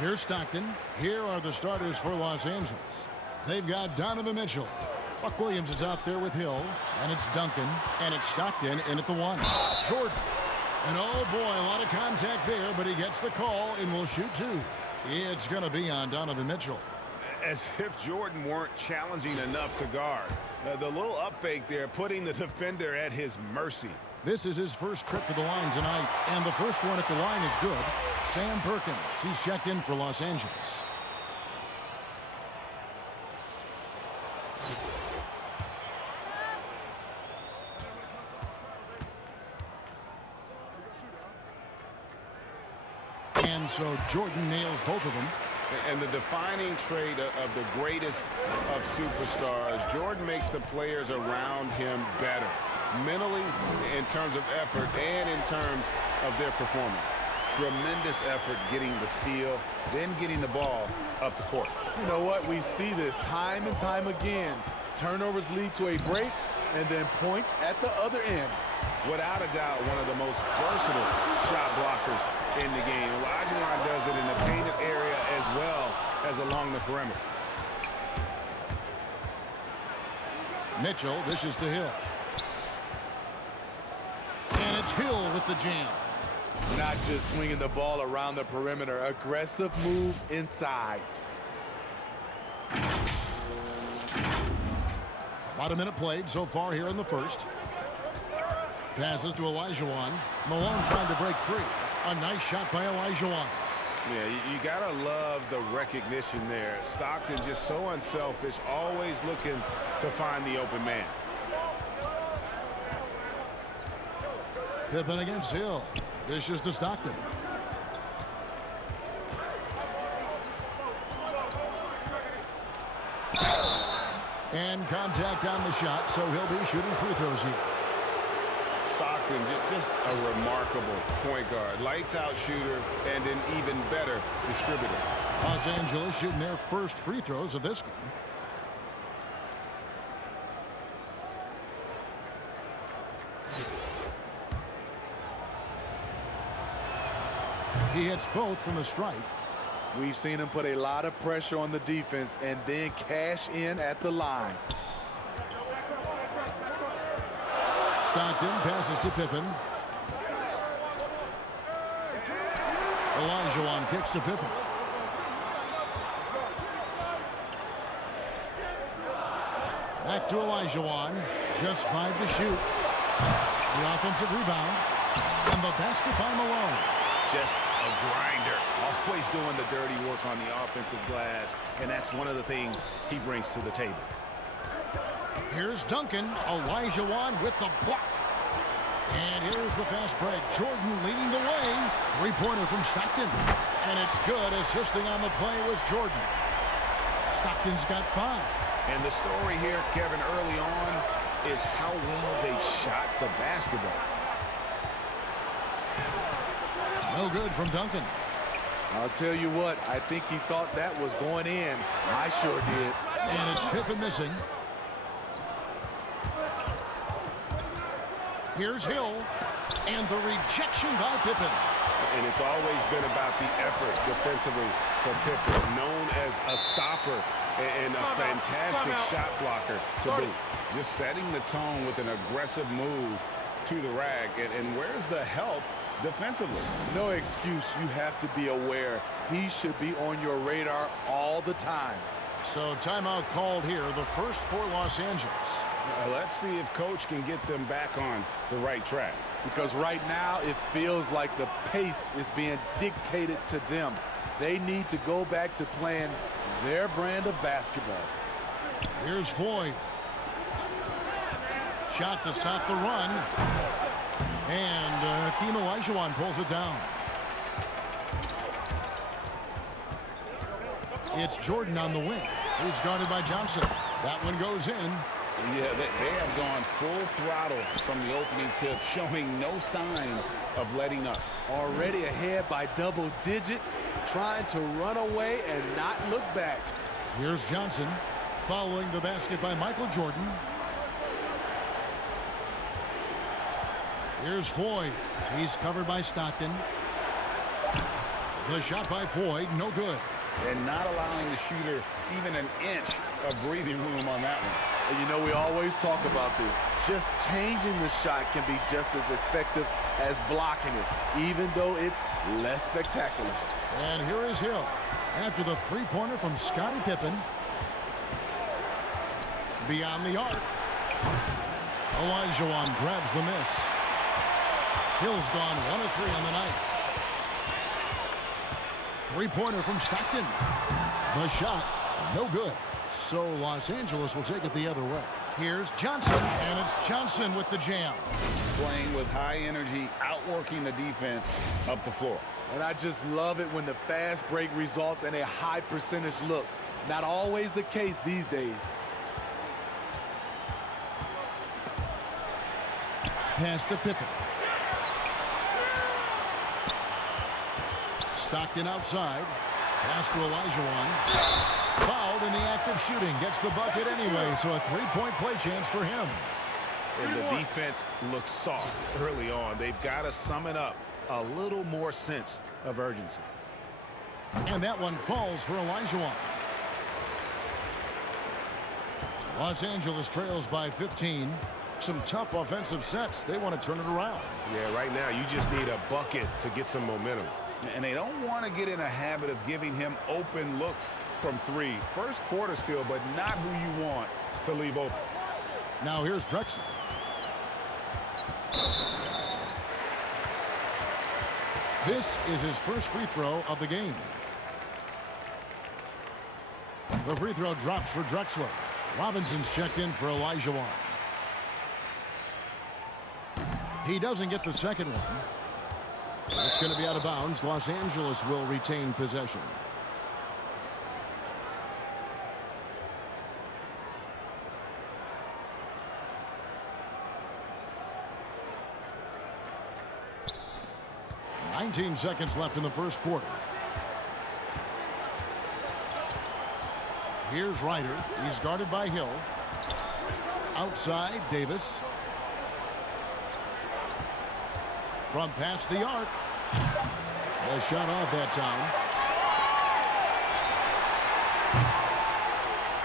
Here's Stockton. Here are the starters for Los Angeles. They've got Donovan Mitchell. Buck Williams is out there with Hill. And it's Duncan. And it's Stockton in at the 1. Jordan. And oh boy, a lot of contact there, but he gets the call and will shoot 2. It's going to be on Donovan Mitchell. As if Jordan weren't challenging enough to guard. The little up fake there, putting the defender at his mercy. This is his first trip to the line tonight, and the first one at the line is good. Sam Perkins, he's checked in for Los Angeles. And so Jordan nails both of them. And the defining trait of the greatest of superstars, Jordan makes the players around him better. Mentally, in terms of effort, and in terms of their performance. Tremendous effort getting the steal, then getting the ball up the court. You know what? We see this time and time again. Turnovers lead to a break, and then points at the other end. Without a doubt, one of the most versatile shot blockers in the game. Olajuwon does it in the painted area as well as along the perimeter. Mitchell dishes to Hill. And it's Hill with the jam. Not just swinging the ball around the perimeter. Aggressive move inside. About a minute played so far here in the first. Passes to Olajuwon. Malone trying to break free. A nice shot by Olajuwon. Yeah, you gotta love the recognition there. Stockton just so unselfish, always looking to find the open man. Pippen against Hill. Dishes to Stockton. And contact on the shot, so he'll be shooting free throws here. Stockton, just a remarkable point guard. Lights out shooter and an even better distributor. Los Angeles shooting their first free throws of this game. He hits both from the stripe. We've seen him put a lot of pressure on the defense and then cash in at the line. Stockton passes to Pippen. Olajuwon kicks to Pippen. Back to Olajuwon. Just 5 to shoot. The offensive rebound. And the basket by Malone. Just a grinder. Always doing the dirty work on the offensive glass. And that's one of the things he brings to the table. Here's Duncan. Olajuwon with the block. And here's the fast break. Jordan leading the way. Three-pointer from Stockton. And it's good. Assisting on the play was Jordan. Stockton's got 5. And the story here, Kevin, early on is how well they shot the basketball. No good from Duncan. I'll tell you what, I think he thought that was going in. I sure did. And it's Pippen missing. Here's Hill. And the rejection by Pippen. And it's always been about the effort defensively for Pippen, known as a stopper and a fantastic shot blocker to boot. Just setting the tone with an aggressive move to the rack. And where's the help defensively? No excuse. You have to be aware. He should be on your radar all the time. So timeout called here, the first for Los Angeles. Let's see if Coach can get them back on the right track. Because right now it feels like the pace is being dictated to them. They need to go back to playing their brand of basketball. Here's Floyd. Shot to stop the run. And Hakeem Olajuwon pulls it down. It's Jordan on the wing. He's guarded by Johnson. That one goes in. Yeah, they have gone full throttle from the opening tip, showing no signs of letting up. Already ahead by double digits, trying to run away and not look back. Here's Johnson following the basket by Michael Jordan. Here's Floyd. He's covered by Stockton. The shot by Floyd, no good. And not allowing the shooter even an inch of breathing room on that one. And you know, we always talk about this. Just changing the shot can be just as effective as blocking it, even though it's less spectacular. And here is Hill after the three-pointer from Scottie Pippen. Beyond the arc. Olajuwon grabs the miss. Hill's gone 1 of 3 on the night. Three-pointer from Stockton. The shot, no good. So Los Angeles will take it the other way. Here's Johnson, and it's Johnson with the jam. Playing with high energy, outworking the defense up the floor. And I just love it when the fast break results in a high percentage look. Not always the case these days. Pass to Pippen. Stockton outside. Pass to Olajuwon. Fouled in the act of shooting. Gets the bucket anyway, so a three-point play chance for him. And the defense looks soft early on. They've got to sum it up. A little more sense of urgency. And that one falls for Olajuwon. Los Angeles trails by 15. Some tough offensive sets. They want to turn it around. Yeah, right now you just need a bucket to get some momentum. And they don't want to get in a habit of giving him open looks from 3. First quarter still, but not who you want to leave open. Now here's Drexler. This is his first free throw of the game. The free throw drops for Drexler. Robinson's checked in for Olajuwon. He doesn't get the second one. It's going to be out of bounds. Los Angeles will retain possession. "19 seconds left in the first quarter. Here's Ryder. He's guarded by Hill. Outside, Davis. From past the arc. The shot off that time.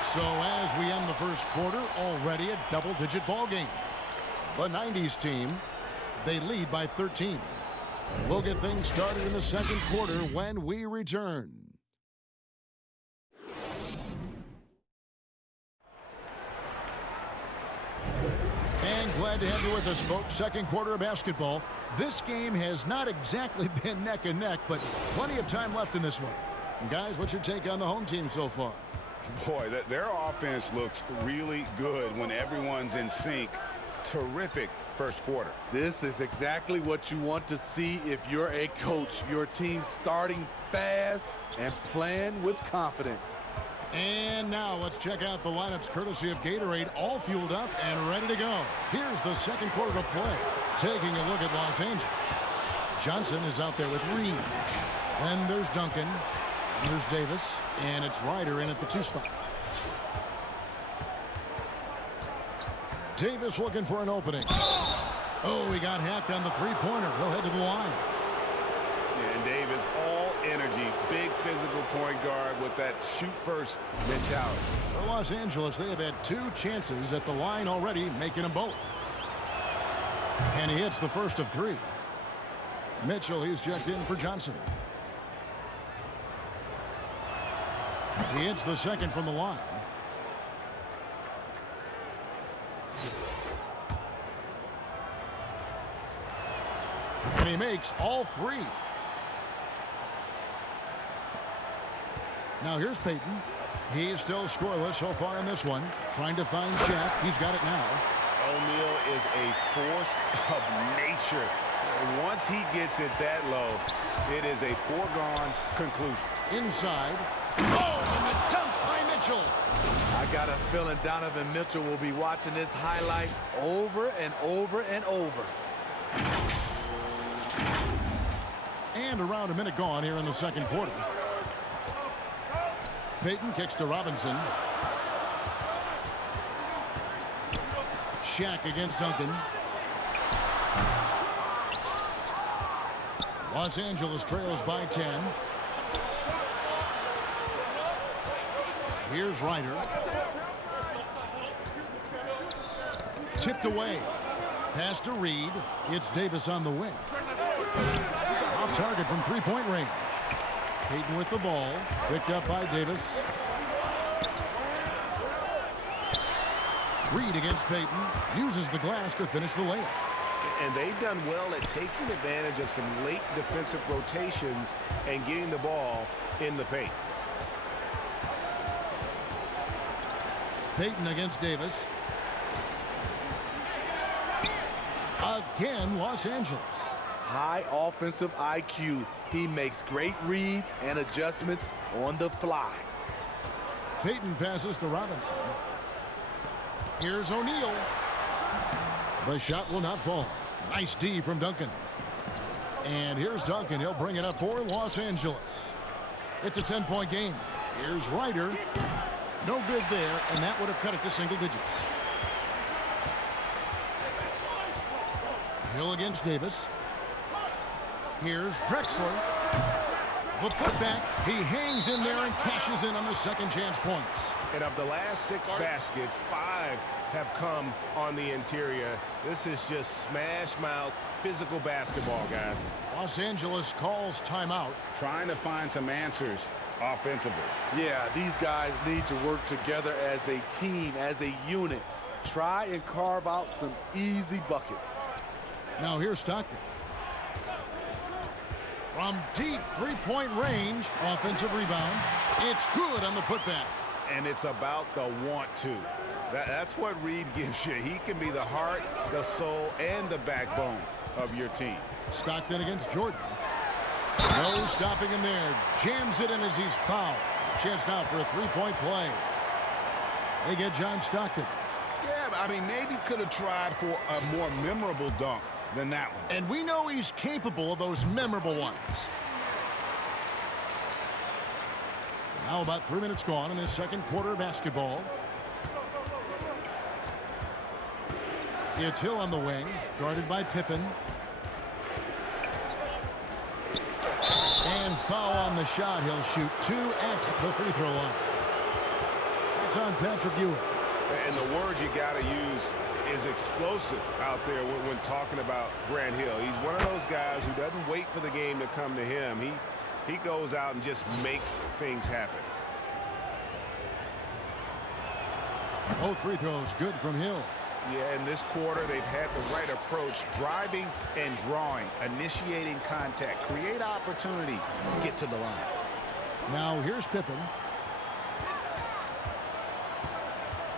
So as we end the first quarter, already a double-digit ball game. The 90s team, they lead by 13. We'll get things started in the second quarter when we return. And glad to have you with us, folks. Second quarter of basketball. This game has not exactly been neck and neck, but plenty of time left in this one. And guys, what's your take on the home team so far? Boy, their offense looks really good when everyone's in sync. Terrific first quarter. This is exactly what you want to see if you're a coach. Your team starting fast and playing with confidence. And now let's check out the lineups courtesy of Gatorade, all fueled up and ready to go. Here's the second quarter of play. Taking a look at Los Angeles. Johnson is out there with Reed. Then there's Duncan. And there's Davis. And it's Ryder in at the 2 spot. Davis looking for an opening. Oh, he got hacked on the three-pointer. He'll head to the line. And Davis, all energy, big physical point guard with that shoot-first mentality. For Los Angeles, they have had 2 chances at the line already, making them both. And he hits the first of 3. Mitchell, he's checked in for Johnson. He hits the second from the line. And he makes all 3. Now here's Payton. He's still scoreless so far in this one. Trying to find Shaq. He's got it now. O'Neal is a force of nature. Once he gets it that low, it is a foregone conclusion. Inside. Oh, and the dunk by Mitchell. I got a feeling Donovan Mitchell will be watching this highlight over and over and over. And around a minute gone here in the second quarter. Payton kicks to Robinson. Shaq against Duncan. Los Angeles trails by 10. Here's Ryder. Tipped away. Pass to Reed. It's Davis on the wing. Off target from three-point range. Payton with the ball. Picked up by Davis. Reed against Payton. Uses the glass to finish the layup. And they've done well at taking advantage of some late defensive rotations and getting the ball in the paint. Payton against Davis. Again, Los Angeles. High offensive IQ. He makes great reads and adjustments on the fly. Payton passes to Robinson. Here's O'Neal. The shot will not fall. Nice D from Duncan. And here's Duncan. He'll bring it up for Los Angeles. It's a 10-point game. Here's Ryder. No good there, and that would have cut it to single digits. Hill against Davis. Here's Drexler. The putback. He hangs in there and cashes in on the second chance points. And of the last 6 baskets, 5 have come on the interior. This is just smash mouth physical basketball, guys. Los Angeles calls timeout. Trying to find some answers offensively. Yeah, these guys need to work together as a team, as a unit. Try and carve out some easy buckets. Now here's Stockton. From deep three-point range, offensive rebound. It's good on the putback. And it's about the want to. That's what Reed gives you. He can be the heart, the soul, and the backbone of your team. Stockton against Jordan. No stopping him there. Jams it in as he's fouled. Chance now for a three-point play. They get John Stockton. Yeah, I mean, maybe could have tried for a more memorable dunk than that one. And we know he's capable of those memorable ones. Now about 3 minutes gone in this second quarter of basketball. It's Hill on the wing, guarded by Pippen. And foul on the shot. He'll shoot 2 at the free throw line. That's on Patrick Ewing. And the word you got to use is explosive out there when talking about Grant Hill. He's one of those guys who doesn't wait for the game to come to him. He goes out and just makes things happen. Both free throws good from Hill. Yeah, in this quarter, they've had the right approach, driving and drawing, initiating contact, create opportunities, get to the line. Now here's Pippen.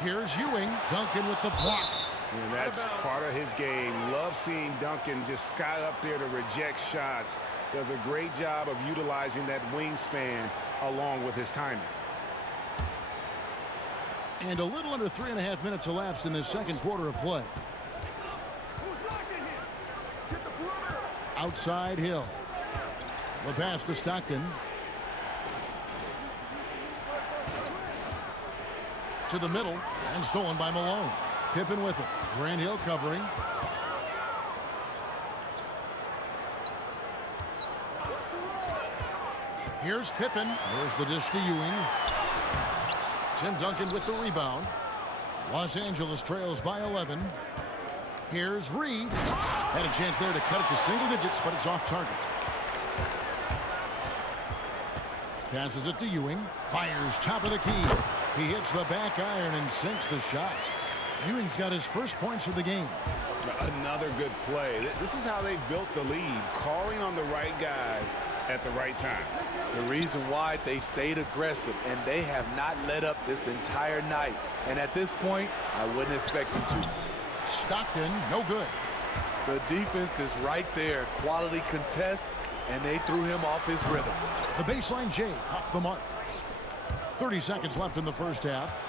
Here's Ewing. Duncan with the block. And that's part of his game. Love seeing Duncan just sky up there to reject shots. Does a great job of utilizing that wingspan along with his timing. And a little under 3.5 minutes elapsed in this second quarter of play. Outside Hill. The pass to Stockton. To the middle and stolen by Malone. Pippen with it. Grant Hill covering. Here's Pippen. There's the dish to Ewing. Tim Duncan with the rebound. Los Angeles trails by 11. Here's Reed. Had a chance there to cut it to single digits, but it's off target. Passes it to Ewing. Fires top of the key. He hits the back iron and sinks the shot. Ewing's got his first points of the game. Another good play. This is how they built the lead, calling on the right guys at the right time. The reason why they stayed aggressive, and they have not let up this entire night. And at this point, I wouldn't expect them to. Stockton, no good. The defense is right there. Quality contest, and they threw him off his rhythm. The baseline J off the mark. 30 seconds left in the first half.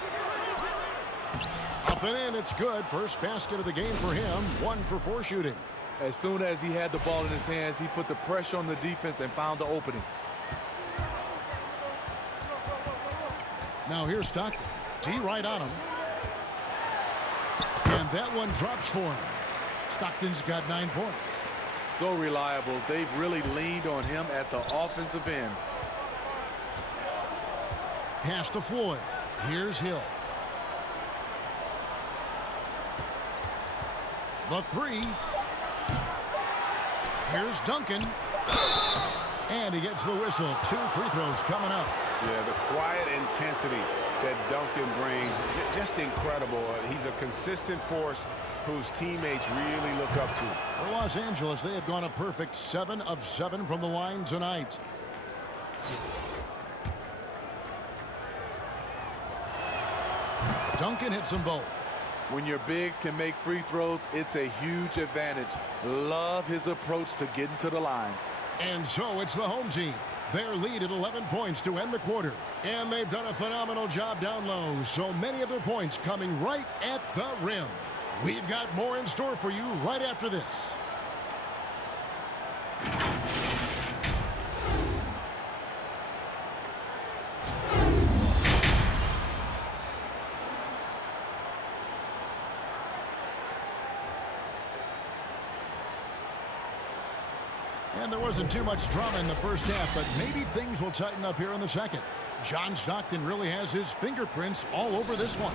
Up and in, it's good. First basket of the game for him. 1 for 4 shooting. As soon as he had the ball in his hands, he put the pressure on the defense and found the opening. Now here's Stockton. D right on him. And that one drops for him. Stockton's got 9 points. so reliable. They've really leaned on him at the offensive end. Pass to Floyd. Here's Hill. The three. Here's Duncan. And he gets the whistle. 2 free throws coming up. Yeah, the quiet intensity that Duncan brings, just incredible. He's a consistent force whose teammates really look up to. For Los Angeles, they have gone a perfect 7 of 7 from the line tonight. Duncan hits them both. When your bigs can make free throws, it's a huge advantage. Love his approach to getting to the line. And so it's the home team. Their lead at 11 points to end the quarter. And they've done a phenomenal job down low. So many of their points coming right at the rim. We've got more in store for you right after this. And there wasn't too much drama in the first half, but maybe things will tighten up here in the second. John Stockton really has his fingerprints all over this one.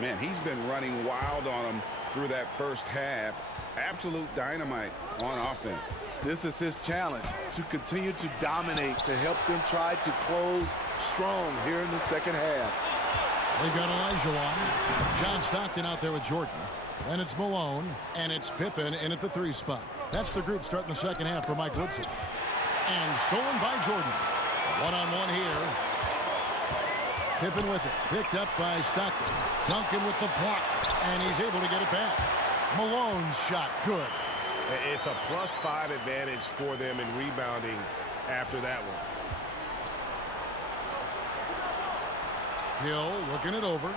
Man, he's been running wild on him through that first half. Absolute dynamite on offense. This is his challenge, to continue to dominate, to help them try to close strong here in the second half. They've got Elijah. John Stockton out there with Jordan. Then it's Malone, and it's Pippen in at the 3 spot. That's the group starting the second half for Mike Woodson. And stolen by Jordan. One-on-one here. Pippen with it. Picked up by Stockton. Duncan with the block. And he's able to get it back. Malone's shot. Good. It's a +5 advantage for them in rebounding after that one. Hill looking it over.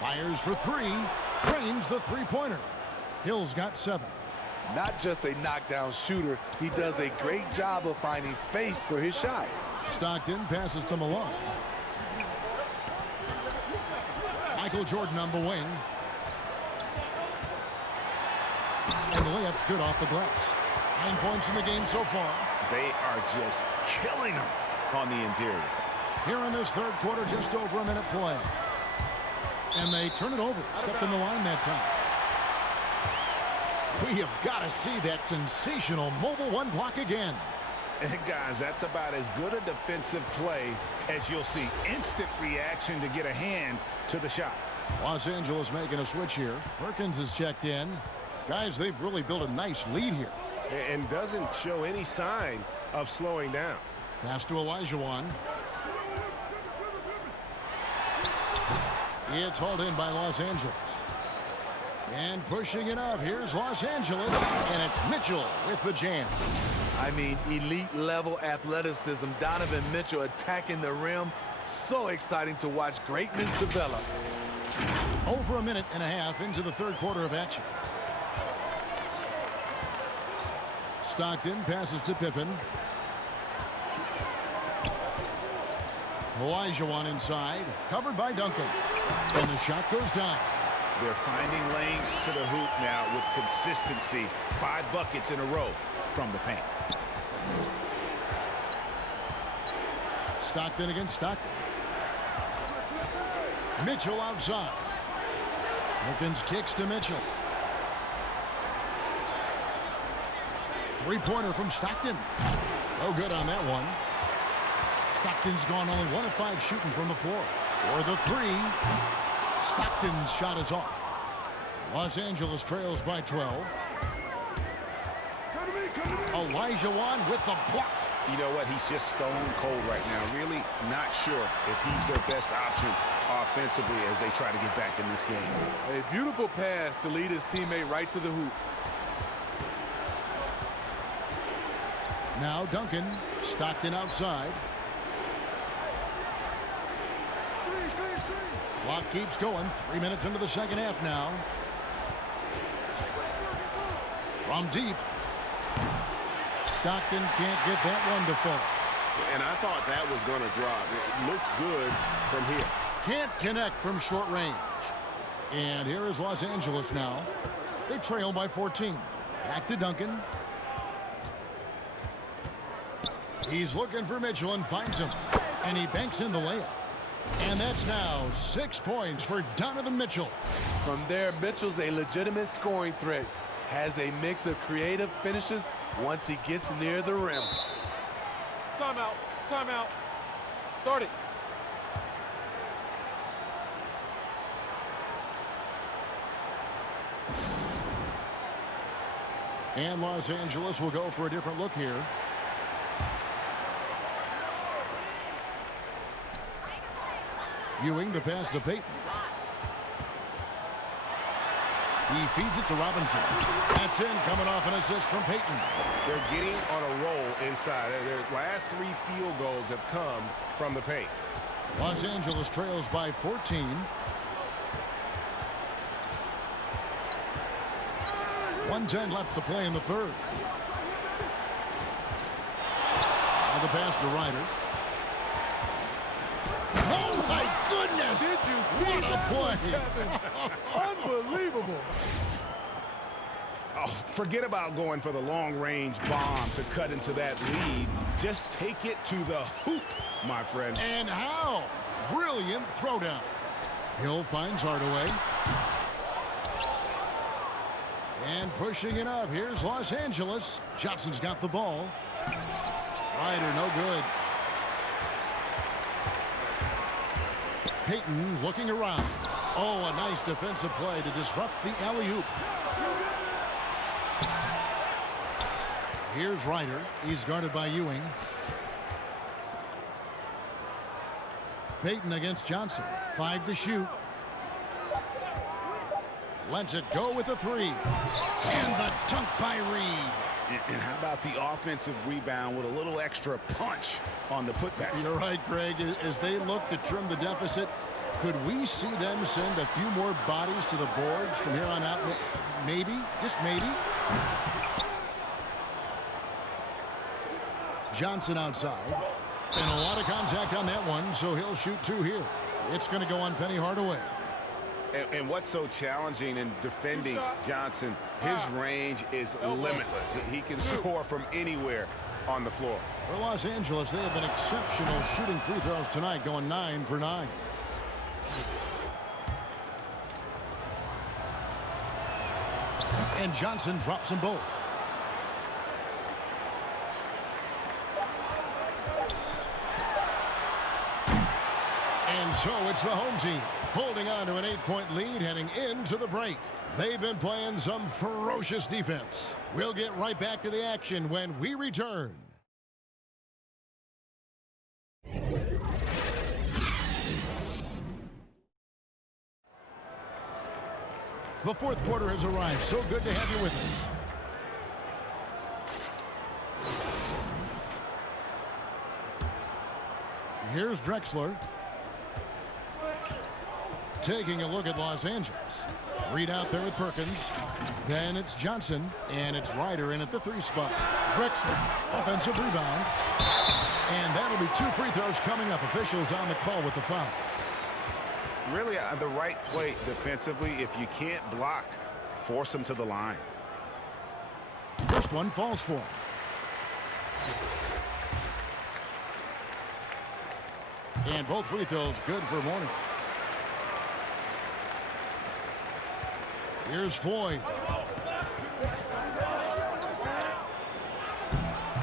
Fires for 3. Drains the three-pointer. Hill's got 7. Not just a knockdown shooter, he does a great job of finding space for his shot. Stockton passes to Malone. Michael Jordan on the wing. And the layup's good off the glass. 9 points in the game so far. They are just killing them on the interior. Here in this third quarter, just over a minute play. And they turn it over. Stepped in the line that time. We have got to see that sensational mobile 1 block again. And guys, that's about as good a defensive play as you'll see. Instant reaction to get a hand to the shot. Los Angeles making a switch here. Perkins is checked in. Guys, they've really built a nice lead here. And doesn't show any sign of slowing down. Pass to Elijah. It's hauled in by Los Angeles. And pushing it up, here's Los Angeles, and it's Mitchell with the jam. I mean, elite-level athleticism. Donovan Mitchell attacking the rim. So exciting to watch greatness develop. Over a minute and a half into the third quarter of action. Stockton passes to Pippen. Elijah inside, covered by Duncan. And the shot goes down. They're finding lanes to the hoop now with consistency. 5 buckets in a row from the paint. Stockton against Stockton. Mitchell outside. Perkins kicks to Mitchell. Three-pointer from Stockton. Oh, good on that one. Stockton's gone only 1 of 5 shooting from the floor. For the 3. Stockton's shot is off. Los Angeles trails by 12. Elijah with the block. You know what? He's just stone cold right now. Really not sure if he's their best option offensively as they try to get back in this game. A beautiful pass to lead his teammate right to the hoop. Now Duncan. Stockton outside. Clock keeps going. 3 minutes into the second half now. From deep. Stockton can't get that one to fall. And I thought that was going to drop. It looked good from here. Can't connect from short range. And here is Los Angeles now. They trail by 14. Back to Duncan. He's looking for Mitchell and finds him. And he banks in the layup. And that's now 6 points for Donovan Mitchell. From there, Mitchell's a legitimate scoring threat. Has a mix of creative finishes once he gets near the rim. Timeout. Timeout. Start it. And Los Angeles will go for a different look here. Ewing, the pass to Payton. He feeds it to Robinson. That's in, coming off an assist from Payton. They're getting on a roll inside. Their last 3 field goals have come from the paint. Los Angeles trails by 14. .110 left to play in the third. And the pass to Ryder. Oh, my goodness! Did you see What a play! Unbelievable. Oh, forget about going for the long-range bomb to cut into that lead. Just take it to the hoop, my friend. And how? Brilliant throwdown. Hill finds Hardaway. And pushing it up. Here's Los Angeles. Johnson's got the ball. Ryder, no good. Payton looking around. Oh, a nice defensive play to disrupt the alley-oop. Here's Ryder. He's guarded by Ewing. Payton against Johnson. 5 to shoot. Lets it go with a 3. And the dunk by Reed. And how about the offensive rebound with a little extra punch on the putback? You're right, Greg. As they look to trim the deficit, could we see them send a few more bodies to the boards from here on out? Maybe, just maybe. Johnson outside. And a lot of contact on that one, so he'll shoot 2 here. It's going to go on Penny Hardaway. And what's so challenging in defending Johnson, his range is limitless. He can score from anywhere on the floor. For Los Angeles, they have been exceptional shooting free throws tonight, going 9 for 9. And Johnson drops them both. And so it's the home team holding on to an 8-point lead heading into the break. They've been playing some ferocious defense. We'll get right back to the action when we return. The fourth quarter has arrived. So good to have you with us. Here's Drexler. Taking a look at Los Angeles. Reed out there with Perkins. Then it's Johnson. And it's Ryder in at the 3 spot. Drexler. Offensive rebound. And that'll be 2 free throws coming up. Officials on the call with the foul. Really the right play defensively. If you can't block, force them to the line. First one falls for him. And both free throws good for Mourning. Here's Floyd.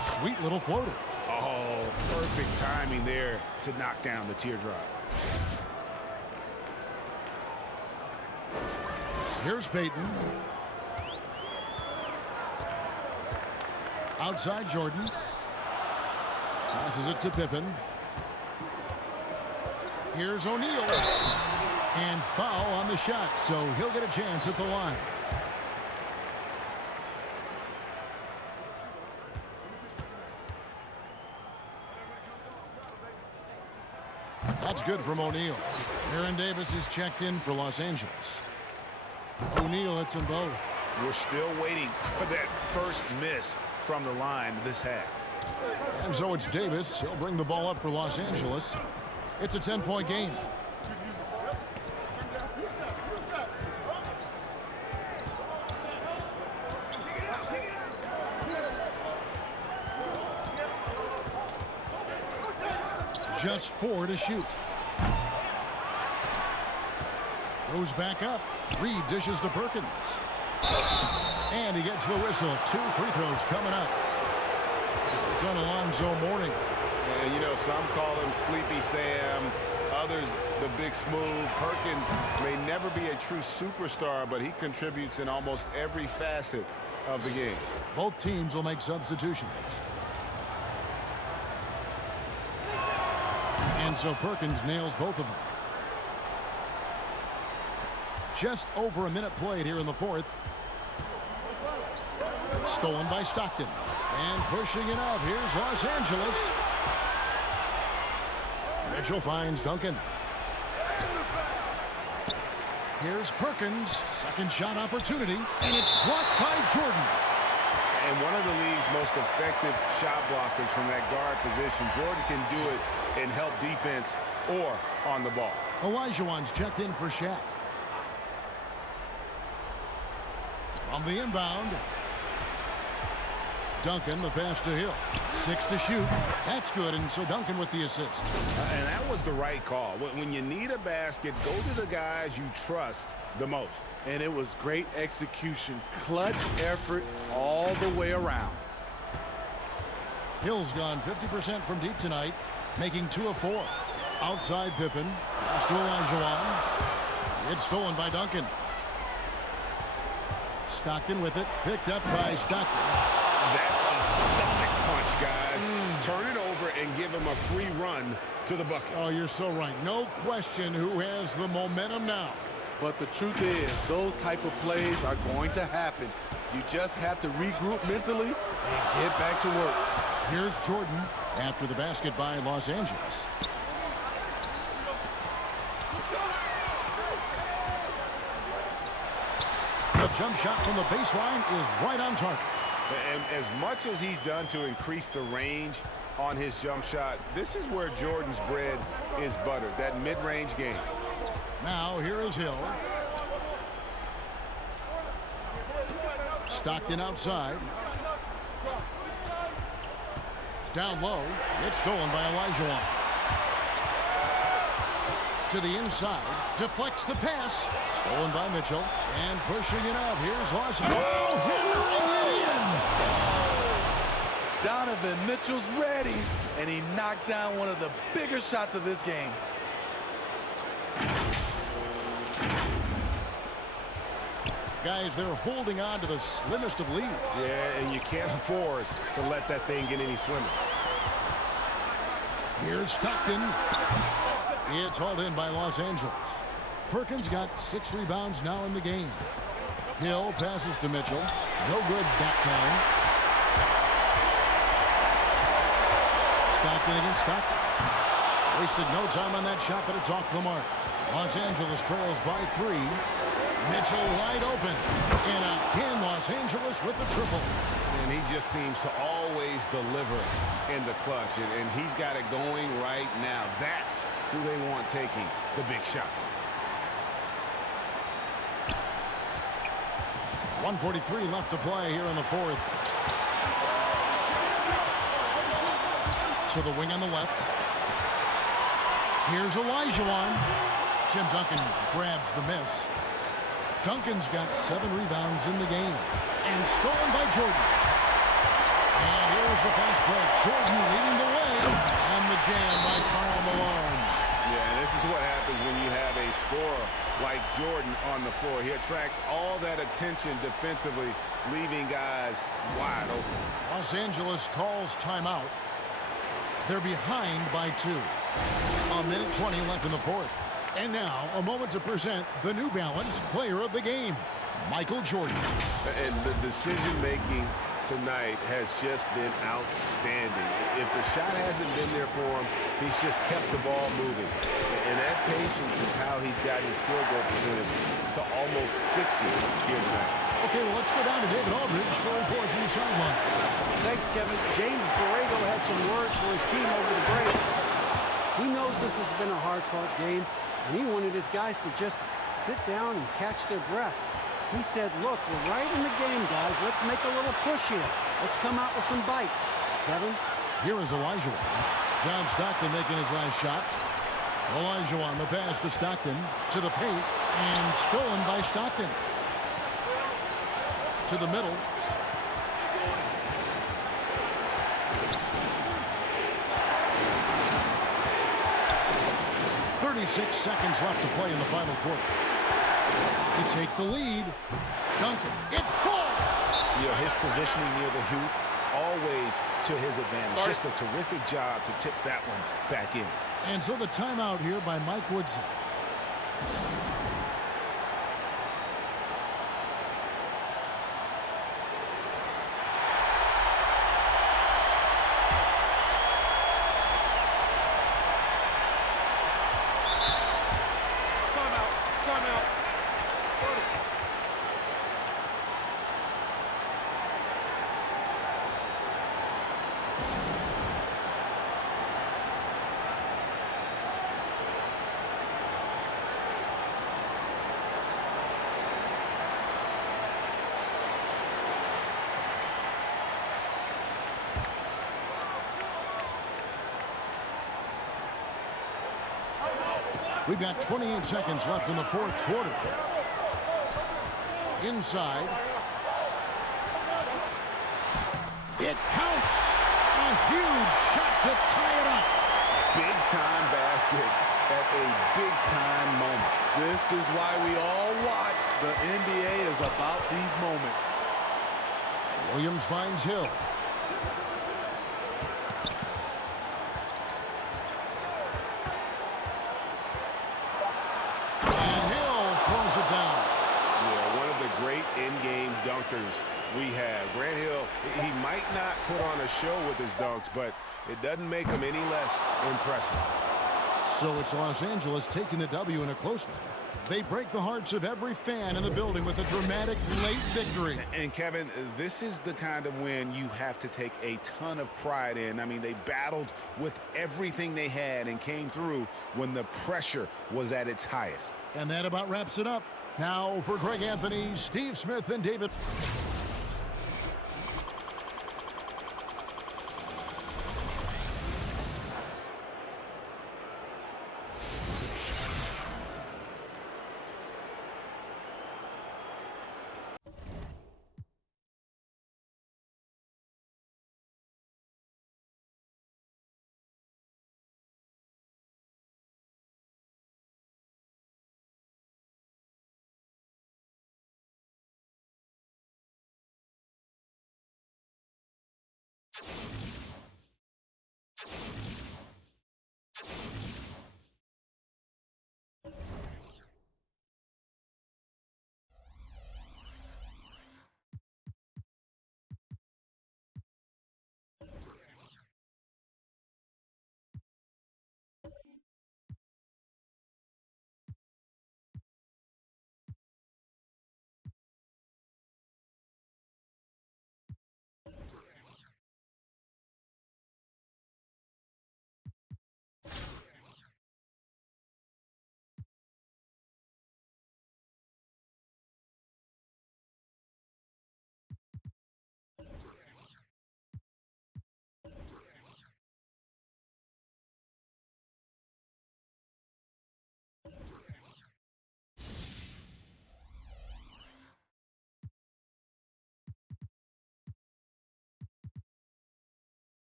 Sweet little floater. Oh, perfect timing there to knock down the teardrop. Here's Payton. Outside Jordan. Passes it to Pippen. Here's O'Neal. And foul on the shot, so he'll get a chance at the line. That's good from O'Neal. Aaron Davis is checked in for Los Angeles. O'Neal hits them both. We're still waiting for that first miss from the line this half. And so it's Davis. He'll bring the ball up for Los Angeles. It's a 10-point game. Just 4 to shoot. Goes back up. Reed dishes to Perkins. And he gets the whistle. 2 free throws coming up. It's on Alonzo Mourning. And, you know, some call him Sleepy Sam. Others, the big smooth. Perkins may never be a true superstar, but he contributes in almost every facet of the game. Both teams will make substitutions. And so Perkins nails both of them. Just over a minute played here in the fourth. Stolen by Stockton. And pushing it up. Here's Los Angeles. Mitchell finds Duncan. Here's Perkins. Second shot opportunity. And it's blocked by Jordan. And one of the league's most effective shot blockers from that guard position. Jordan can do it in help defense or on the ball. Olajuwon's checked in for Shaq. From the inbound. Duncan, the pass to Hill. 6 to shoot. That's good, and so Duncan with the assist. And that was the right call. When you need a basket, go to the guys you trust the most. And it was great execution. Clutch effort all the way around. Hill's gone 50% from deep tonight, making 2 of 4. Outside Pippen. Pass to Olajuwon. It's stolen by Duncan. Stockton with it. Picked up by Stockton. That's a stomach punch, guys. Turn it over and give him a free run to the bucket. Oh, you're so right. No question who has the momentum now. But the truth is, those type of plays are going to happen. You just have to regroup mentally and get back to work. Here's Jordan after the basket by Los Angeles. The jump shot from the baseline is right on target. And as much as he's done to increase the range on his jump shot, this is where Jordan's bread is buttered, that mid-range game. Now here is Hill. Stockton outside. Down low. It's stolen by Olajuwon. To the inside. Deflects the pass. Stolen by Mitchell. And pushing it up. Here's Larson. Oh, hammering it in. Donovan Mitchell's ready, and he knocked down one of the bigger shots of this game. Guys, they're holding on to the slimmest of leads. Yeah, and you can't afford to let that thing get any slimmer. Here's Stockton. It's hauled in by Los Angeles. Perkins got 6 rebounds now in the game. Hill passes to Mitchell. No good that time. Stockton against Stockton. Wasted no time on that shot, but it's off the mark. Los Angeles trails by 3. Mitchell wide open. And again, Los Angeles with the triple. And he just seems to always deliver in the clutch. And he's got it going right now. That's who they want taking the big shot. 1:43 left to play here in the fourth. To the wing on the left. Here's Olajuwon. Tim Duncan grabs the miss. Duncan's got 7 rebounds in the game. And stolen by Jordan. And here's the fast break. Jordan leading the way. And the jam by Karl Malone. Yeah, and this is what happens when you have a scorer like Jordan on the floor. He attracts all that attention defensively, leaving guys wide open. Los Angeles calls timeout. They're behind by 2. A minute 20 left in the fourth. And now, a moment to present the New Balance Player of the Game, Michael Jordan. And the decision-making tonight has just been outstanding. If the shot hasn't been there for him, he's just kept the ball moving. And that patience is how he's got his field goal percentage to almost 60 here tonight. Okay, well, let's go down to David Aldridge for a report from the sideline. Thanks, Kevin. James Borrego had some words for his team over the break. He knows this has been a hard-fought game, and he wanted his guys to just sit down and catch their breath. He said, look, we're right in the game, guys. Let's make a little push here. Let's come out with some bite. Kevin? Here is Olajuwon. John Stockton making his last shot. Olajuwon, the pass to Stockton, to the paint, and stolen by Stockton. To the middle. "36 seconds left to play in the final quarter. To take the lead, Duncan. It falls! You know, his positioning near the hoop, always to his advantage. Just a terrific job to tip that one back in. And so the timeout here by Mike Woodson. Timeout. We've got 28 seconds left in the fourth quarter. Inside. It counts. A huge shot to tie it up. Big-time basket at a big-time moment. This is why we all watch. The NBA is about these moments. Williams finds Hill. And Hill throws it down. Yeah, one of the great in-game dunkers we have. Grant Hill, he might not put on a show with his dunks, but it doesn't make him any less impressive. So it's Los Angeles taking the W in a close one. They break the hearts of every fan in the building with a dramatic late victory. And Kevin, this is the kind of win you have to take a ton of pride in. I mean, they battled with everything they had and came through when the pressure was at its highest. And that about wraps it up. Now for Greg Anthony, Steve Smith, and David.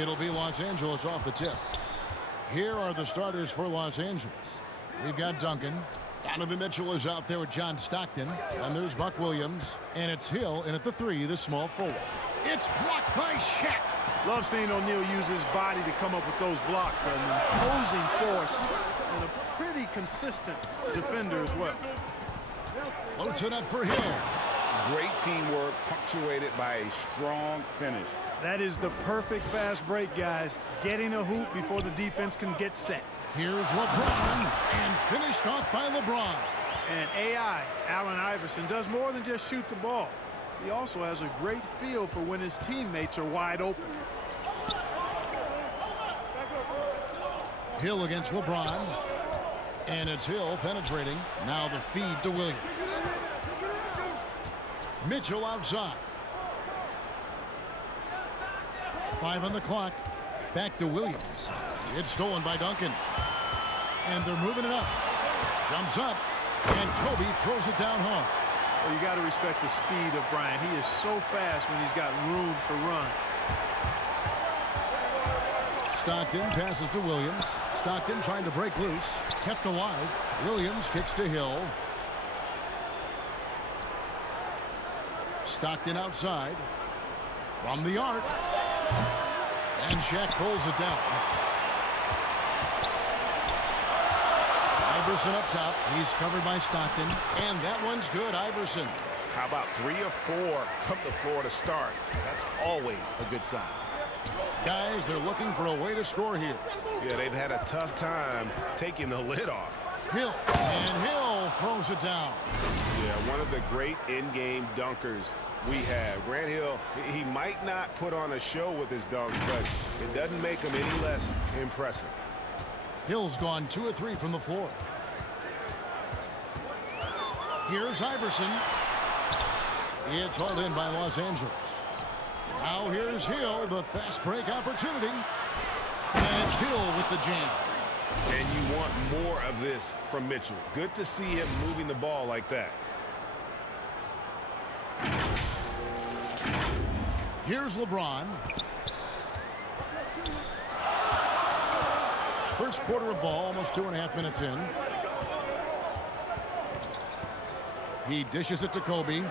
It'll be Los Angeles off the tip. Here are the starters for Los Angeles. We've got Duncan. Donovan Mitchell is out there with John Stockton. And there's Buck Williams. And it's Hill in at the 3, the small forward. It's blocked by Shaq. Love seeing O'Neal use his body to come up with those blocks. An imposing force and a pretty consistent defender as well. Floats it up for Hill. Great teamwork punctuated by a strong finish. That is the perfect fast break, guys. Getting a hoop before the defense can get set. Here's LeBron, and finished off by LeBron. And AI, Allen Iverson, does more than just shoot the ball. He also has a great feel for when his teammates are wide open. Hill against LeBron. And it's Hill penetrating. Now the feed to Williams. Mitchell outside. 5 on the clock. Back to Williams. It's stolen by Duncan. And they're moving it up. Jumps up. And Kobe throws it down hard. Well, you got to respect the speed of Bryant. He is so fast when he's got room to run. Stockton passes to Williams. Stockton trying to break loose. Kept alive. Williams kicks to Hill. Stockton outside. From the arc. And Shaq pulls it down. Iverson up top. He's covered by Stockton. And that one's good, Iverson. How about 3 or 4 from the floor to start? That's always a good sign. Guys, they're looking for a way to score here. Yeah, they've had a tough time taking the lid off. Hill. And Hill throws it down. Yeah, one of the great in-game dunkers we have. Grant Hill, he might not put on a show with his dunks, but it doesn't make him any less impressive. Hill's gone 2 of 3 from the floor. Here's Iverson. It's hauled in by Los Angeles. Now here's Hill, the fast break opportunity. And it's Hill with the jam. And you want more of this from Mitchell. Good to see him moving the ball like that. Here's LeBron. First quarter of ball, almost 2.5 minutes in. He dishes it to Kobe.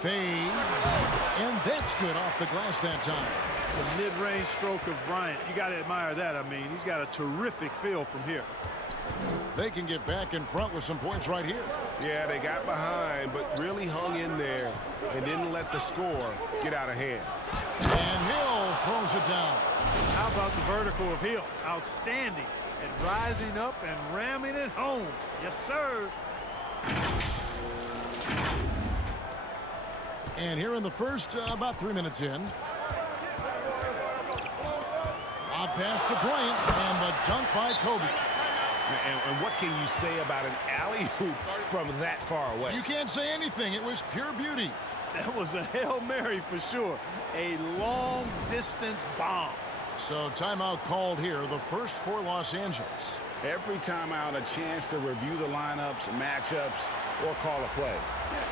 Fades. And that's good off the glass that time. The mid-range stroke of Bryant. You got to admire that. I mean, he's got a terrific feel from here. They can get back in front with some points right here. Yeah, they got behind, but really hung in there and didn't let the score get out of hand. And Hill throws it down. How about the vertical of Hill? Outstanding at rising up and ramming it home. Yes, sir. And here in the first, about 3 minutes in. A pass to Bryant, and the dunk by Kobe. And what can you say about an alley-oop from that far away? You can't say anything. It was pure beauty. That was a Hail Mary for sure. A long-distance bomb. So timeout called here, the first for Los Angeles. Every timeout, a chance to review the lineups, matchups, or call a play.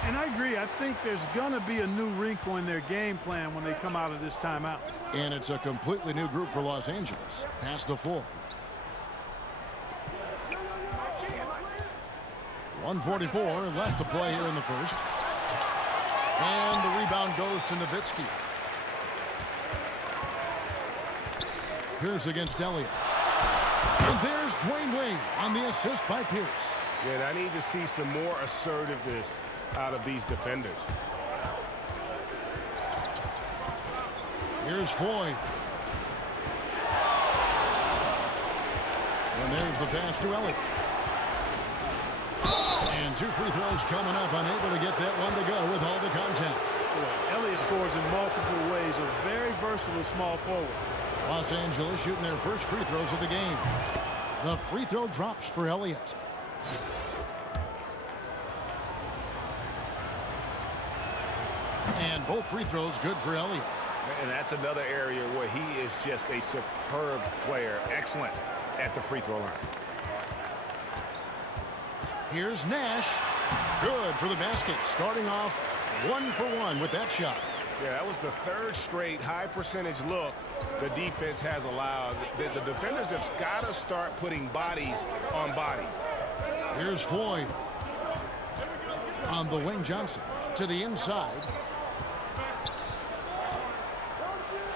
And I agree. I think there's going to be a new wrinkle in their game plan when they come out of this timeout. And it's a completely new group for Los Angeles. Pass to Ford. 1:44 left to play here in the first. And the rebound goes to Nowitzki. Pierce against Elliott. And there's Dwayne Wade on the assist by Pierce. Yeah, I need to see some more assertiveness out of these defenders. Here's Floyd. And there's the pass to Elliott. And 2 free throws coming up, unable to get that one to go with all the contact. Elliott scores in multiple ways, a very versatile small forward. Los Angeles shooting their first free throws of the game. The free throw drops for Elliott. And both free throws good for Elliott. And that's another area where he is just a superb player. Excellent at the free throw line. Here's Nash. Good for the basket. Starting off 1 for 1 with that shot. Yeah, that was the third straight high percentage look the defense has allowed. The defenders have got to start putting bodies on bodies. Here's Floyd. On the wing, Johnson. To the inside.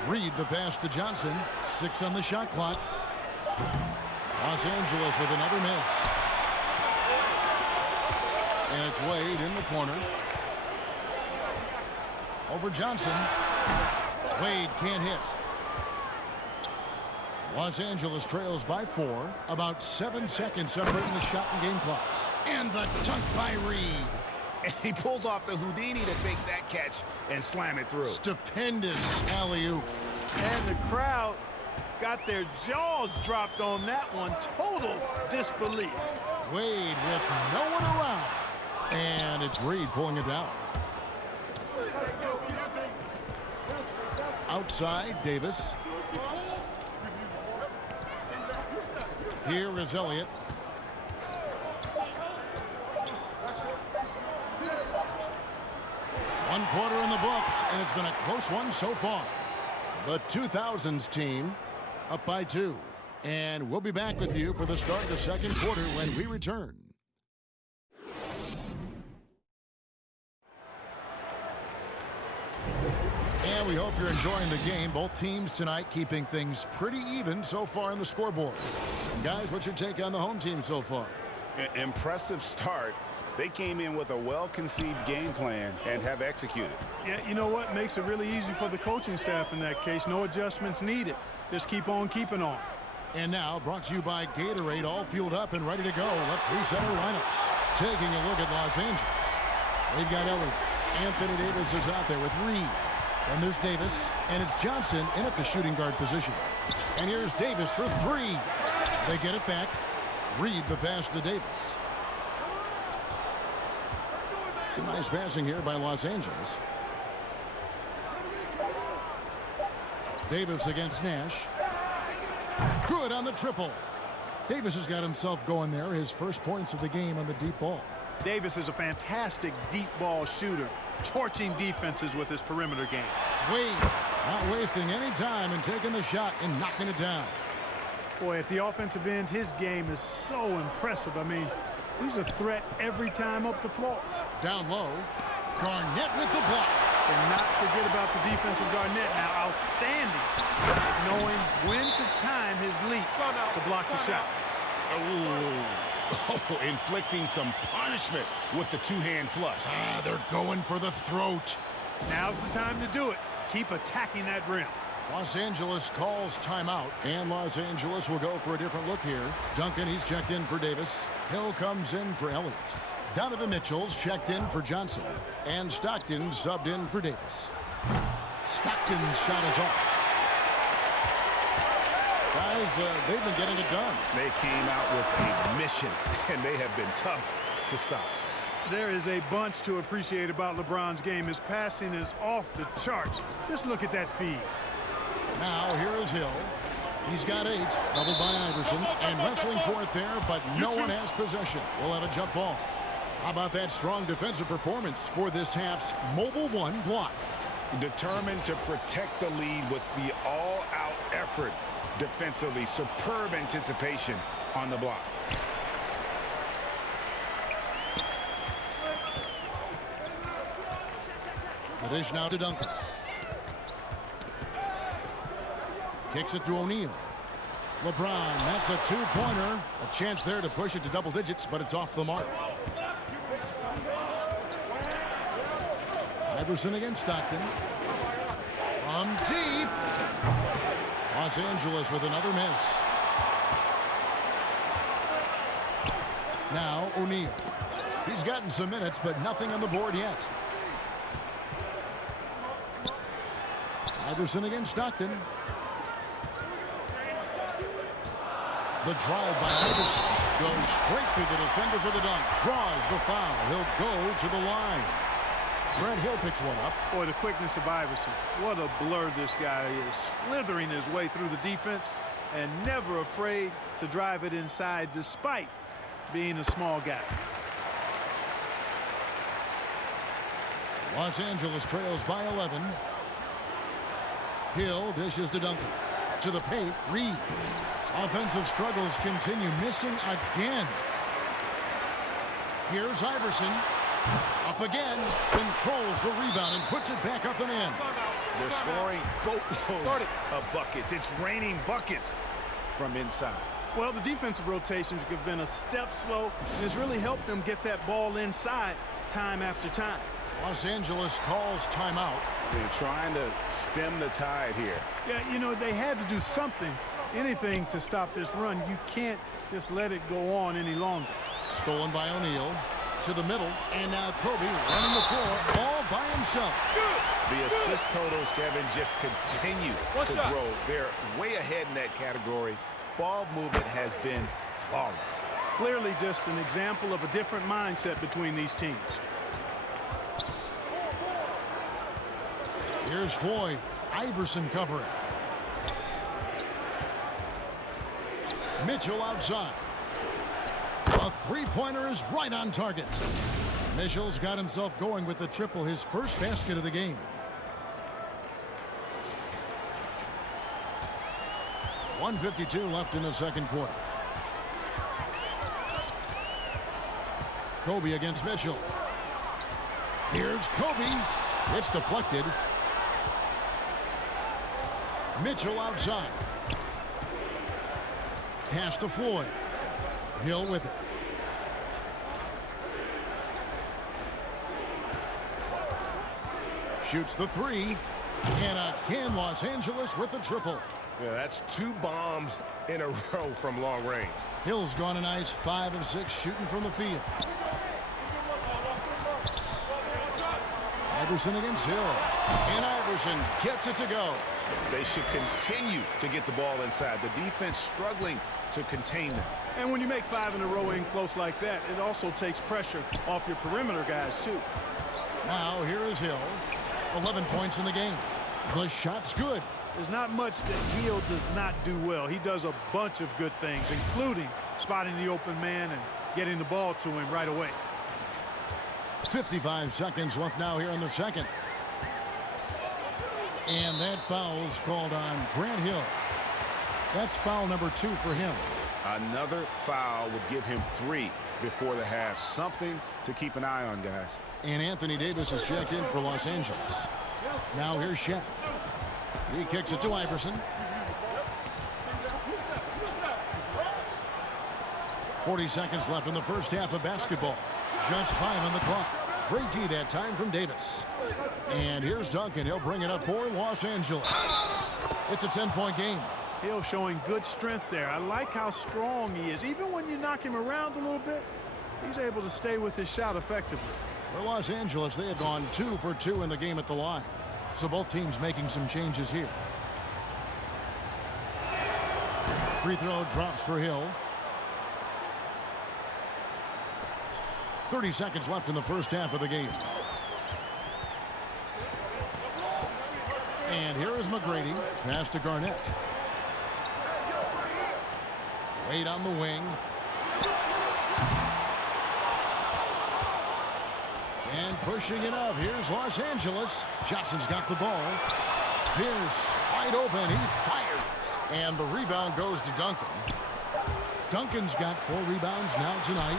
Reed the pass to Johnson. 6 on the shot clock. Los Angeles with another miss. And it's Wade in the corner. Over Johnson. Wade can't hit. Los Angeles trails by 4. About 7 seconds separating the shot and game clocks. And the dunk by Reed. And he pulls off the Houdini to take that catch and slam it through. Stupendous alley-oop. And the crowd got their jaws dropped on that one. Total disbelief. Wade with no one around. And it's Reed pulling it down. Outside, Davis. Here is Elliott. One quarter in the books, and it's been a close one so far. The 2000s team up by 2. And we'll be back with you for the start of the second quarter when we return. And we hope you're enjoying the game. Both teams tonight keeping things pretty even so far in the scoreboard. Guys, what's your take on the home team so far? Impressive start. They came in with a well-conceived game plan and have executed. Yeah, you know what? Makes it really easy for the coaching staff in that case. No adjustments needed. Just keep on keeping on. And now, brought to you by Gatorade, all fueled up and ready to go. Let's reset our lineups. Taking a look at Los Angeles. They've got Elliott. Anthony Davis is out there with Reed. And there's Davis, and it's Johnson in at the shooting guard position. And here's Davis for 3. They get it back. Reed the pass to Davis. Some nice passing here by Los Angeles. Davis against Nash. Good on the triple. Davis has got himself going there. His first points of the game on the deep ball. Davis is a fantastic deep ball shooter, torching defenses with his perimeter game. Wade not wasting any time and taking the shot and knocking it down. Boy, at the offensive end, his game is so impressive. I mean, he's a threat every time up the floor. Down low, Garnett with the block. And not forget about the defensive Garnett now, outstanding at knowing when to time his leap to block the shot. Oh, inflicting some punishment with the two-hand flush. They're going for the throat. Now's the time to do it. Keep attacking that rim. Los Angeles calls timeout, and Los Angeles will go for a different look here. Duncan, he's checked in for Davis. Hill comes in for Elliott. Donovan Mitchell's checked in for Johnson. And Stockton subbed in for Davis. Stockton's shot is off. Guys, they've been getting it done. They came out with a mission, and they have been tough to stop. There is a bunch to appreciate about LeBron's game. His passing is off the charts. Just look at that feed. Now, here is Hill. He's got 8, doubled by Iverson, and wrestling for it there, but no one has possession. We'll have a jump ball. How about that strong defensive performance for this half's Mobile One block? Determined to protect the lead with the all-out effort defensively. Superb anticipation on the block. The dish now to Duncan. Kicks it to O'Neal. LeBron, that's a 2-pointer. A chance there to push it to double digits, but it's off the mark. Iverson against Stockton. From deep. Los Angeles with another miss. Now O'Neal. He's gotten some minutes, but nothing on the board yet. Iverson against Stockton. The drive by Iverson goes straight through the defender for the dunk. Draws the foul. He'll go to the line. Brett Hill picks one up. Boy, the quickness of Iverson. What a blur this guy is. Slithering his way through the defense and never afraid to drive it inside despite being a small guy. Los Angeles trails by 11. Hill dishes to Duncan. To the paint, Reed. Offensive struggles continue, missing again. Here's Iverson. Up again, controls the rebound and puts it back up and in. They're scoring boatloads of buckets. It's raining buckets from inside. Well, the defensive rotations have been a step slow, and it's really helped them get that ball inside time after time. Los Angeles calls timeout. They're trying to stem the tide here. Yeah, you know, they had to do something, anything to stop this run. You can't just let it go on any longer. Stolen by O'Neal. To the middle, and now Kobe running the floor all by himself. The assist totals, Kevin, just continue to grow. They're way ahead in that category. Ball movement has been flawless. Clearly just an example of a different mindset between these teams. Here's Floyd. Iverson covering. Mitchell outside. A three-pointer is right on target. Mitchell's got himself going with the triple, his first basket of the game. .152 left in the second quarter. Kobe against Mitchell. Here's Kobe. It's deflected. Mitchell outside. Pass to Floyd. Hill with it. Shoots the three. And again, Los Angeles with the triple. Yeah, that's 2 bombs in a row from long range. Hill's gone a nice 5 of 6 shooting from the field. Iverson against Hill. And Iverson gets it to go. They should continue to get the ball inside. The defense struggling to contain them. And when you make 5 in a row in close like that, it also takes pressure off your perimeter guys, too. Now, here is Hill. 11 points in the game. The shot's good. There's not much that Hill does not do well. He does a bunch of good things, including spotting the open man and getting the ball to him right away. 55 seconds left now here in the second. And that foul's called on Grant Hill. That's foul number 2 for him. Another foul would give him 3 before the half. Something to keep an eye on, guys. And Anthony Davis is checked in for Los Angeles. Now here's Shaq. He kicks it to Iverson. 40 seconds left in the first half of basketball. Just 5 on the clock. Great D that time from Davis. And here's Duncan. He'll bring it up for Los Angeles. It's a 10-point game. Hill showing good strength there. I like how strong he is. Even when you knock him around a little bit, he's able to stay with his shot effectively. For Los Angeles, they have gone 2 for 2 in the game at the line. So both teams making some changes here. Free throw drops for Hill. 30 seconds left in the first half of the game. And here is McGrady. Pass to Garnett. Wade on the wing. And pushing it up. Here's Los Angeles. Johnson's got the ball. Pierce wide open. He fires. And the rebound goes to Duncan. Duncan's got 4 rebounds now tonight.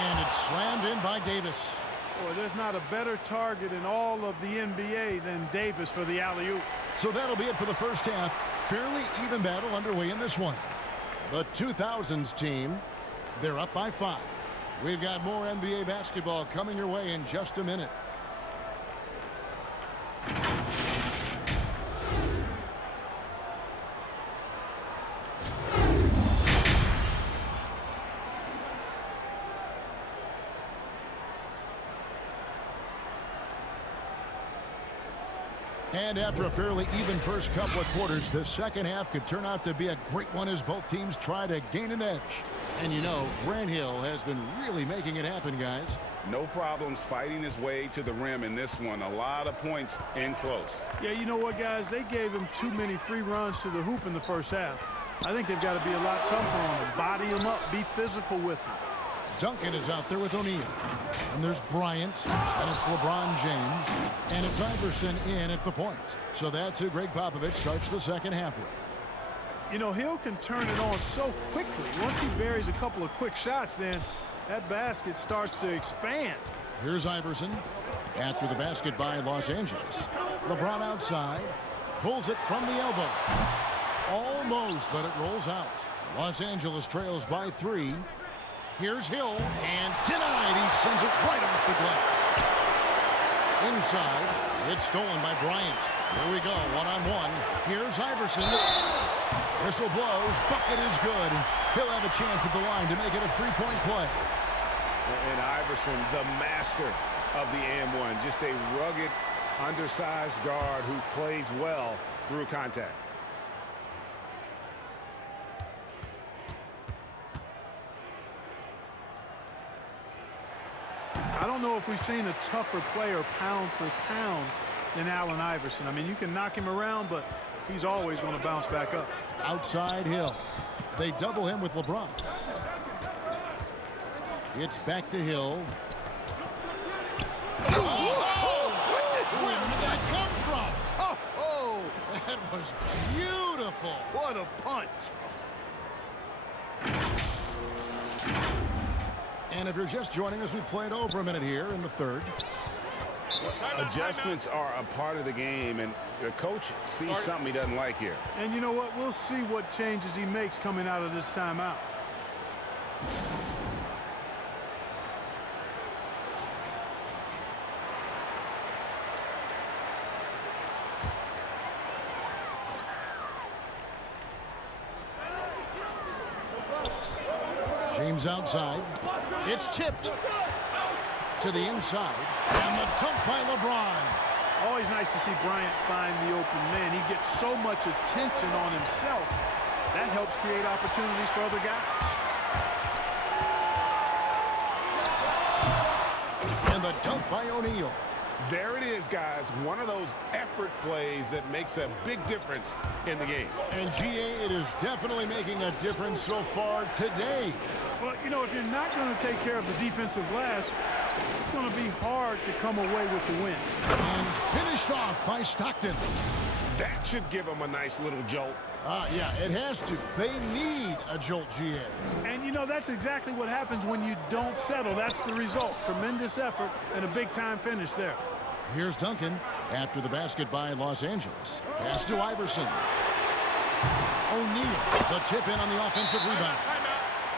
And it's slammed in by Davis. Boy, there's not a better target in all of the NBA than Davis for the alley-oop. So that'll be it for the first half. Fairly even battle underway in this one. The 2000s team, they're up by 5. We've got more NBA basketball coming your way in just a minute. And after a fairly even first couple of quarters, the second half could turn out to be a great one as both teams try to gain an edge. And you know, Grant Hill has been really making it happen, guys. No problems fighting his way to the rim in this one. A lot of points in close. Yeah, you know what, guys? They gave him too many free runs to the hoop in the first half. I think they've got to be a lot tougher on him. Body him up. Be physical with him. Duncan is out there with O'Neal. And there's Bryant, and it's LeBron James, and it's Iverson in at the point. So that's who Greg Popovich starts the second half with. You know, Hill can turn it on so quickly. Once he buries a couple of quick shots, then that basket starts to expand. Here's Iverson after the basket by Los Angeles. LeBron outside, pulls it from the elbow. Almost, but it rolls out. Los Angeles trails by 3. Here's Hill, and denied. He sends it right off the glass. Inside, it's stolen by Bryant. Here we go, one-on-one. Here's Iverson. Whistle blows, bucket is good. He'll have a chance at the line to make it a 3-point play. And Iverson, the master of the and-one. Just a rugged, undersized guard who plays well through contact. I don't know if we've seen a tougher player pound for pound than Allen Iverson. I mean, you can knock him around, but he's always going to bounce back up. Outside Hill. They double him with LeBron. It's back to Hill. Oh, goodness! Where did that come from? Oh, that was beautiful. What a punch. And if you're just joining us, we played over a minute here in the third. Adjustments are a part of the game, and the coach sees something he doesn't like here. And you know what? We'll see what changes he makes coming out of this timeout. James outside. It's tipped to the inside. And the dunk by LeBron. Always nice to see Bryant find the open man. He gets so much attention on himself. That helps create opportunities for other guys. And the dunk by O'Neal. There it is, guys. One of those effort plays that makes a big difference in the game. And GA, it is definitely making a difference so far today. Well, you know, if you're not going to take care of the defensive glass, it's going to be hard to come away with the win. And finished off by Stockton. That should give them a nice little jolt. Yeah, it has to. They need a jolt, GA. And, you know, that's exactly what happens when you don't settle. That's the result. Tremendous effort and a big-time finish there. Here's Duncan after the basket by Los Angeles. Pass to Iverson. O'Neal, the tip in on the offensive rebound.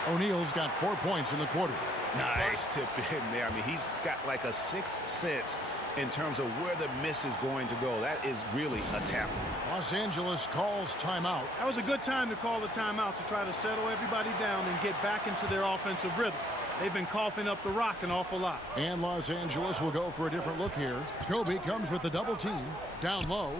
O'Neal's got 4 points in the quarter. Nice tip in there. I mean, he's got like a sixth sense in terms of where the miss is going to go. That is really a tap. Los Angeles calls timeout. That was a good time to call the timeout to try to settle everybody down and get back into their offensive rhythm. They've been coughing up the rock an awful lot. And Los Angeles will go for a different look here. Kobe comes with the double team. Down low.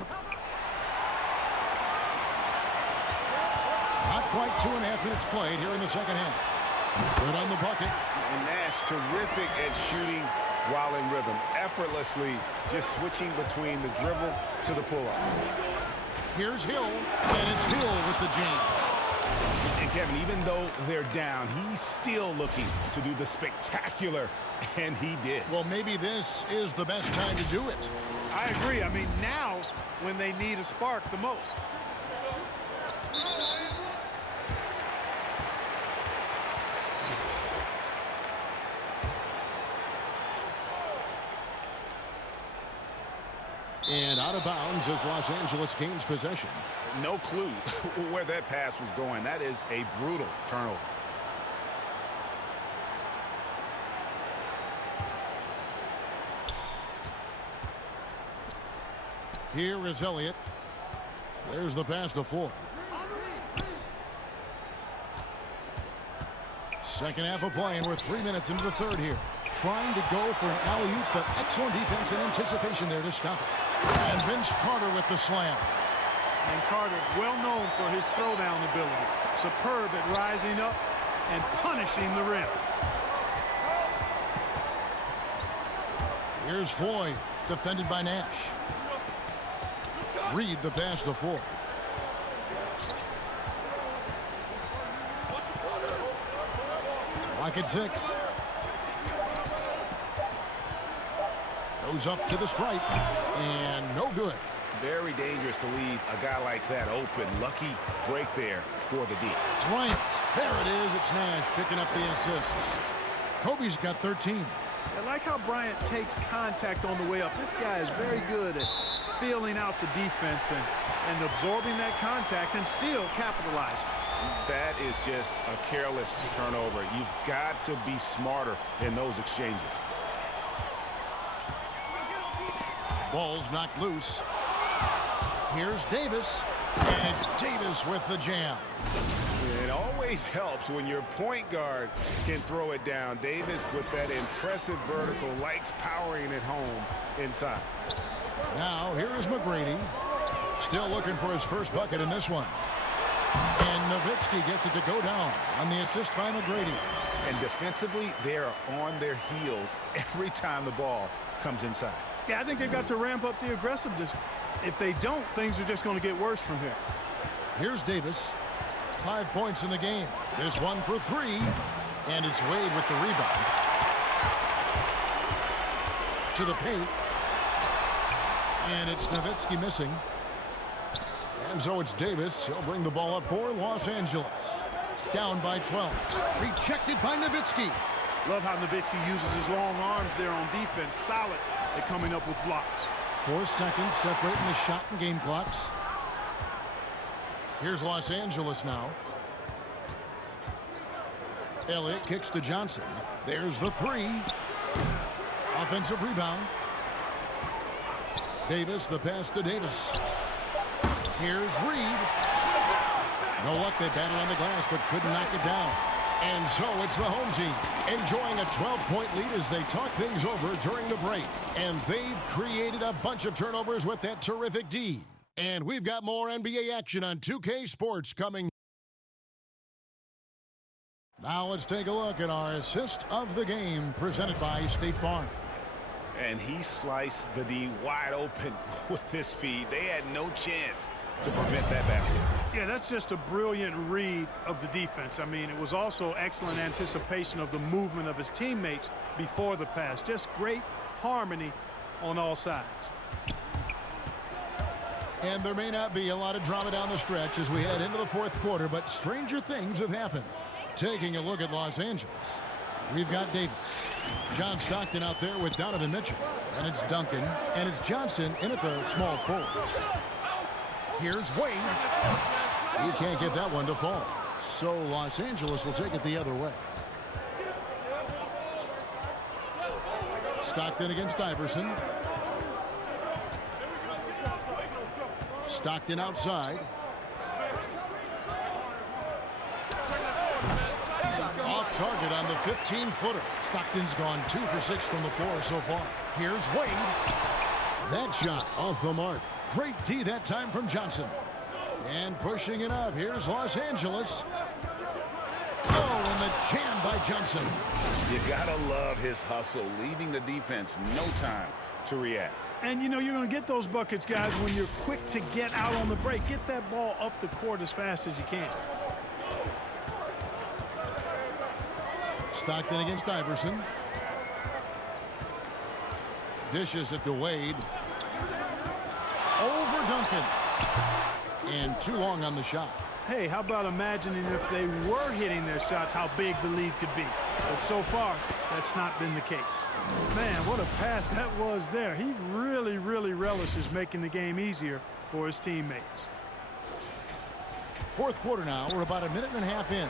Not quite 2.5 minutes played here in the second half. Good on the bucket. And Nash terrific at shooting while in rhythm. Effortlessly just switching between the dribble to the pull-up. Here's Hill, and it's Hill with the jam. And Kevin, even though they're down, he's still looking to do the spectacular, and he did. Well, maybe this is the best time to do it. I agree. I mean, now's when they need a spark the most. And out of bounds as Los Angeles gains possession. No clue where that pass was going. That is a brutal turnover. Here is Elliott. There's the pass to Floyd. Second half of play, and we're 3 minutes into the third here. Trying to go for an alley-oop, but excellent defense and anticipation there to stop it. And Vince Carter with the slam. And Carter, well known for his throwdown ability. Superb at rising up and punishing the rim. Here's Floyd, defended by Nash. Reed the pass to Floyd. Clock at 6. Goes up to the stripe, and no good. Very dangerous to leave a guy like that open. Lucky break there for the D. Bryant, there it is. It's Nash picking up the assist. Kobe's got 13. I like how Bryant takes contact on the way up. This guy is very good at feeling out the defense and absorbing that contact and still capitalizing. That is just a careless turnover. You've got to be smarter in those exchanges. Ball's knocked loose. Here's Davis, and it's Davis with the jam. It always helps when your point guard can throw it down. Davis with that impressive vertical, likes powering it home inside. Now here is McGrady, still looking for his first bucket in this one. And Nowitzki gets it to go down on the assist by McGrady. And defensively, they're on their heels every time the ball comes inside. Yeah, I think they've got to ramp up the aggressiveness. If they don't, things are just going to get worse from here. Here's Davis. 5 points in the game. This one for 3. And it's Wade with the rebound. To the paint. And it's Nowitzki missing. And so it's Davis. He'll bring the ball up for Los Angeles. Down by 12. Rejected by Nowitzki. Love how Nowitzki uses his long arms there on defense. Solid at coming up with blocks. 4 seconds separating the shot and game clocks. Here's Los Angeles now. Elliott kicks to Johnson. There's the 3. Offensive rebound. Davis, the pass to Davis. Here's Reed. No luck, they batted on the glass but couldn't knock it down. And so it's the home team enjoying a 12-point lead as they talk things over during the break. And they've created a bunch of turnovers with that terrific D. And we've got more NBA action on 2K Sports coming. Now let's take a look at our assist of the game presented by State Farm. And he sliced the D wide open with this feed. They had no chance to prevent that basket. Yeah, that's just a brilliant read of the defense. I mean, it was also excellent anticipation of the movement of his teammates before the pass. Just great harmony on all sides. And there may not be a lot of drama down the stretch as we head into the fourth quarter, but stranger things have happened. Taking a look at Los Angeles, we've got Davis. John Stockton out there with Donovan Mitchell. And it's Duncan. And it's Johnson in at the small forward. Here's Wade. You can't get that one to fall. So Los Angeles will take it the other way. Stockton against Iverson. Stockton outside. Off target on the 15-footer. Stockton's gone 2 for 6 from the floor so far. Here's Wade. That shot off the mark. Great D that time from Johnson. And pushing it up. Here's Los Angeles. Oh, and the jam by Johnson. You gotta love his hustle, leaving the defense no time to react. And, you know, you're going to get those buckets, guys, when you're quick to get out on the break. Get that ball up the court as fast as you can. Stockton against Iverson. Dishes it to Wade. Over Duncan. And too long on the shot. Hey, how about imagining if they were hitting their shots, how big the lead could be. But so far, that's not been the case. Man, what a pass that was there. He really, really relishes making the game easier for his teammates. Fourth quarter now. We're about a minute and a half in.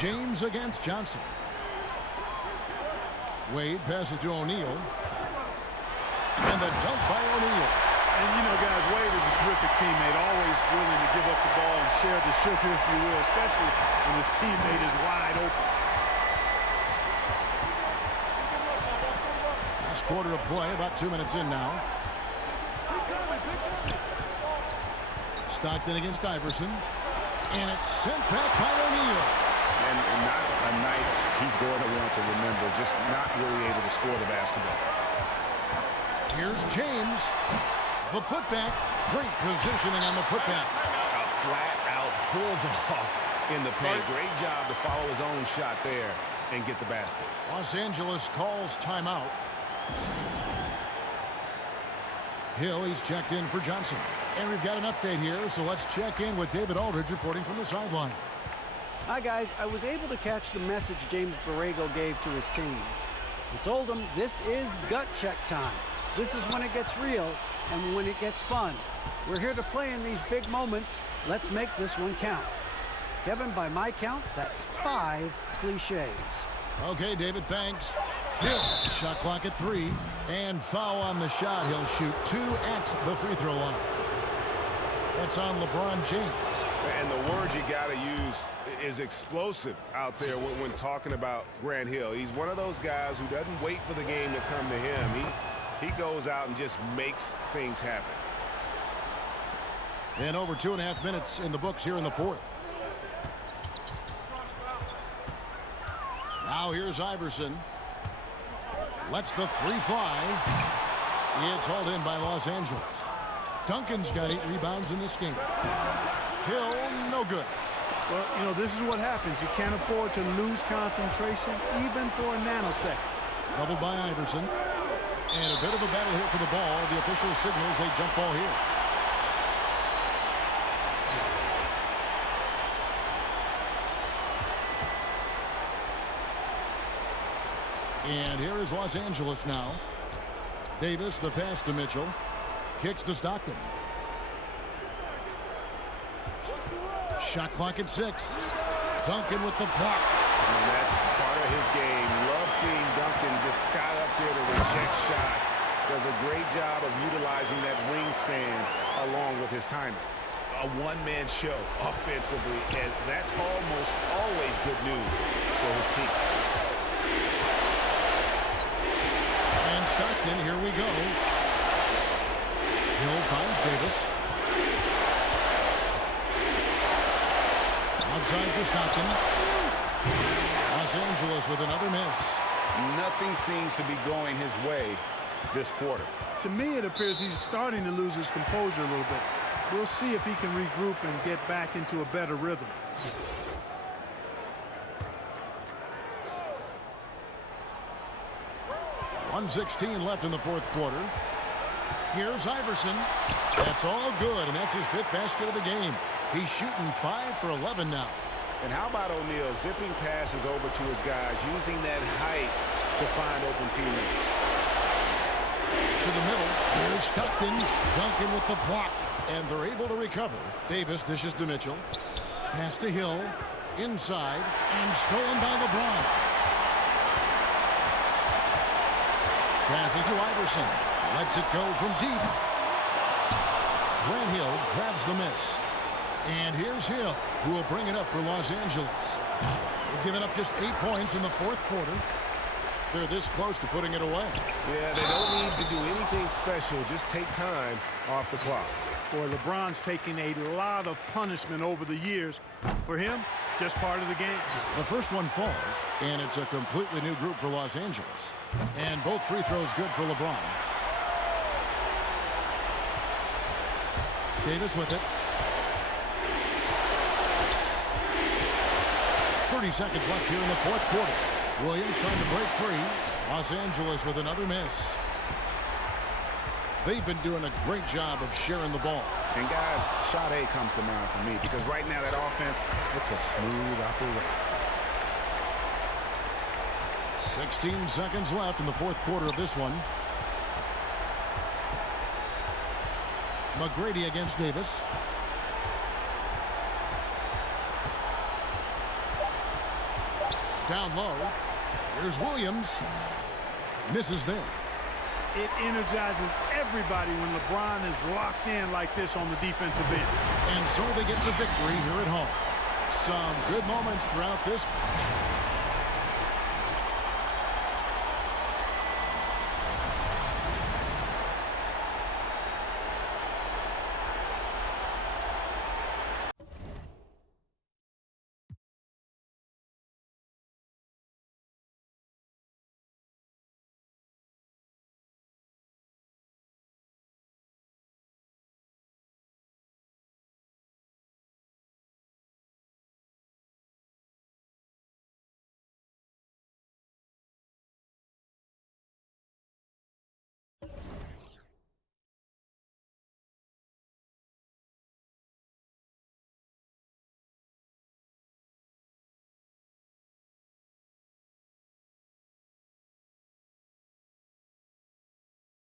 James against Johnson. Wade passes to O'Neal. And the dunk by O'Neal. And, you know, guys, Wade is a terrific teammate, always willing to give up the ball and share the sugar, if you will, especially when his teammate is wide open. Last quarter of play, about 2 minutes in now. Stockton against Iverson. And it's sent back by O'Neal. And not a night he's going to want to remember, just not really able to score the basketball. Here's James. The putback. Great positioning on the putback. A flat-out bulldog in the paint. Great job to follow his own shot there and get the basket. Los Angeles calls timeout. Hill, he's checked in for Johnson. And we've got an update here, so let's check in with David Aldridge reporting from the sideline. Hi, guys. I was able to catch the message James Borrego gave to his team. He told them this is gut check time. This is when it gets real and when it gets fun. We're here to play in these big moments. Let's make this one count. Kevin, by my count, that's 5 cliches. Okay, David, thanks. Hill, shot clock at 3. And foul on the shot. He'll shoot 2 at the free throw line. That's on LeBron James. And the word you got to use is explosive out there when talking about Grant Hill. He's one of those guys who doesn't wait for the game to come to him. He goes out and just makes things happen. And over 2.5 minutes in the books here in the fourth. Now here's Iverson. Lets the 3 fly. It's hauled in by Los Angeles. Duncan's got 8 rebounds in this game. Hill, no good. Well, you know, this is what happens. You can't afford to lose concentration even for a nanosecond. Doubled by Iverson. And a bit of a battle here for the ball. The official signals a jump ball here. And here is Los Angeles now. Davis, the pass to Mitchell. Kicks to Stockton. Shot clock at 6. Duncan with the block. And that's part of his game. Love seeing Duncan just sky up there to reject shots. Does a great job of utilizing that wingspan along with his timing. A one-man show offensively, and that's almost always good news for his team. And Stockton, here we go. Hill finds Davis. Outside for Stockton. Los Angeles with another miss. Nothing seems to be going his way this quarter. To me, it appears he's starting to lose his composure a little bit. We'll see if he can regroup and get back into a better rhythm. .116 left in the fourth quarter. Here's Iverson. That's all good, and that's his 5th basket of the game. He's shooting 5 for 11 now. And how about O'Neal zipping passes over to his guys, using that height to find open teammates. To the middle. Here's Stockton. Duncan with the block. And they're able to recover. Davis dishes to Mitchell. Pass to Hill. Inside. And stolen by LeBron. Passes to Iverson. Lets it go from deep. Grant Hill grabs the miss. And here's Hill, who will bring it up for Los Angeles. They've given up just 8 points in the fourth quarter. They're this close to putting it away. Yeah, they don't need to do anything special. Just take time off the clock. Boy, LeBron's taking a lot of punishment over the years. For him, just part of the game. The first one falls, and it's a completely new group for Los Angeles. And both free throws good for LeBron. Davis with it. 30 seconds left here in the fourth quarter. Williams trying to break free. Los Angeles with another miss. They've been doing a great job of sharing the ball. And guys, shot A comes to mind for me because right now that offense, it's a smooth operation. 16 seconds left in the fourth quarter of this one. McGrady against Davis. Down low. Here's Williams. Misses there. It energizes everybody when LeBron is locked in like this on the defensive end. And so they get the victory here at home. Some good moments throughout this.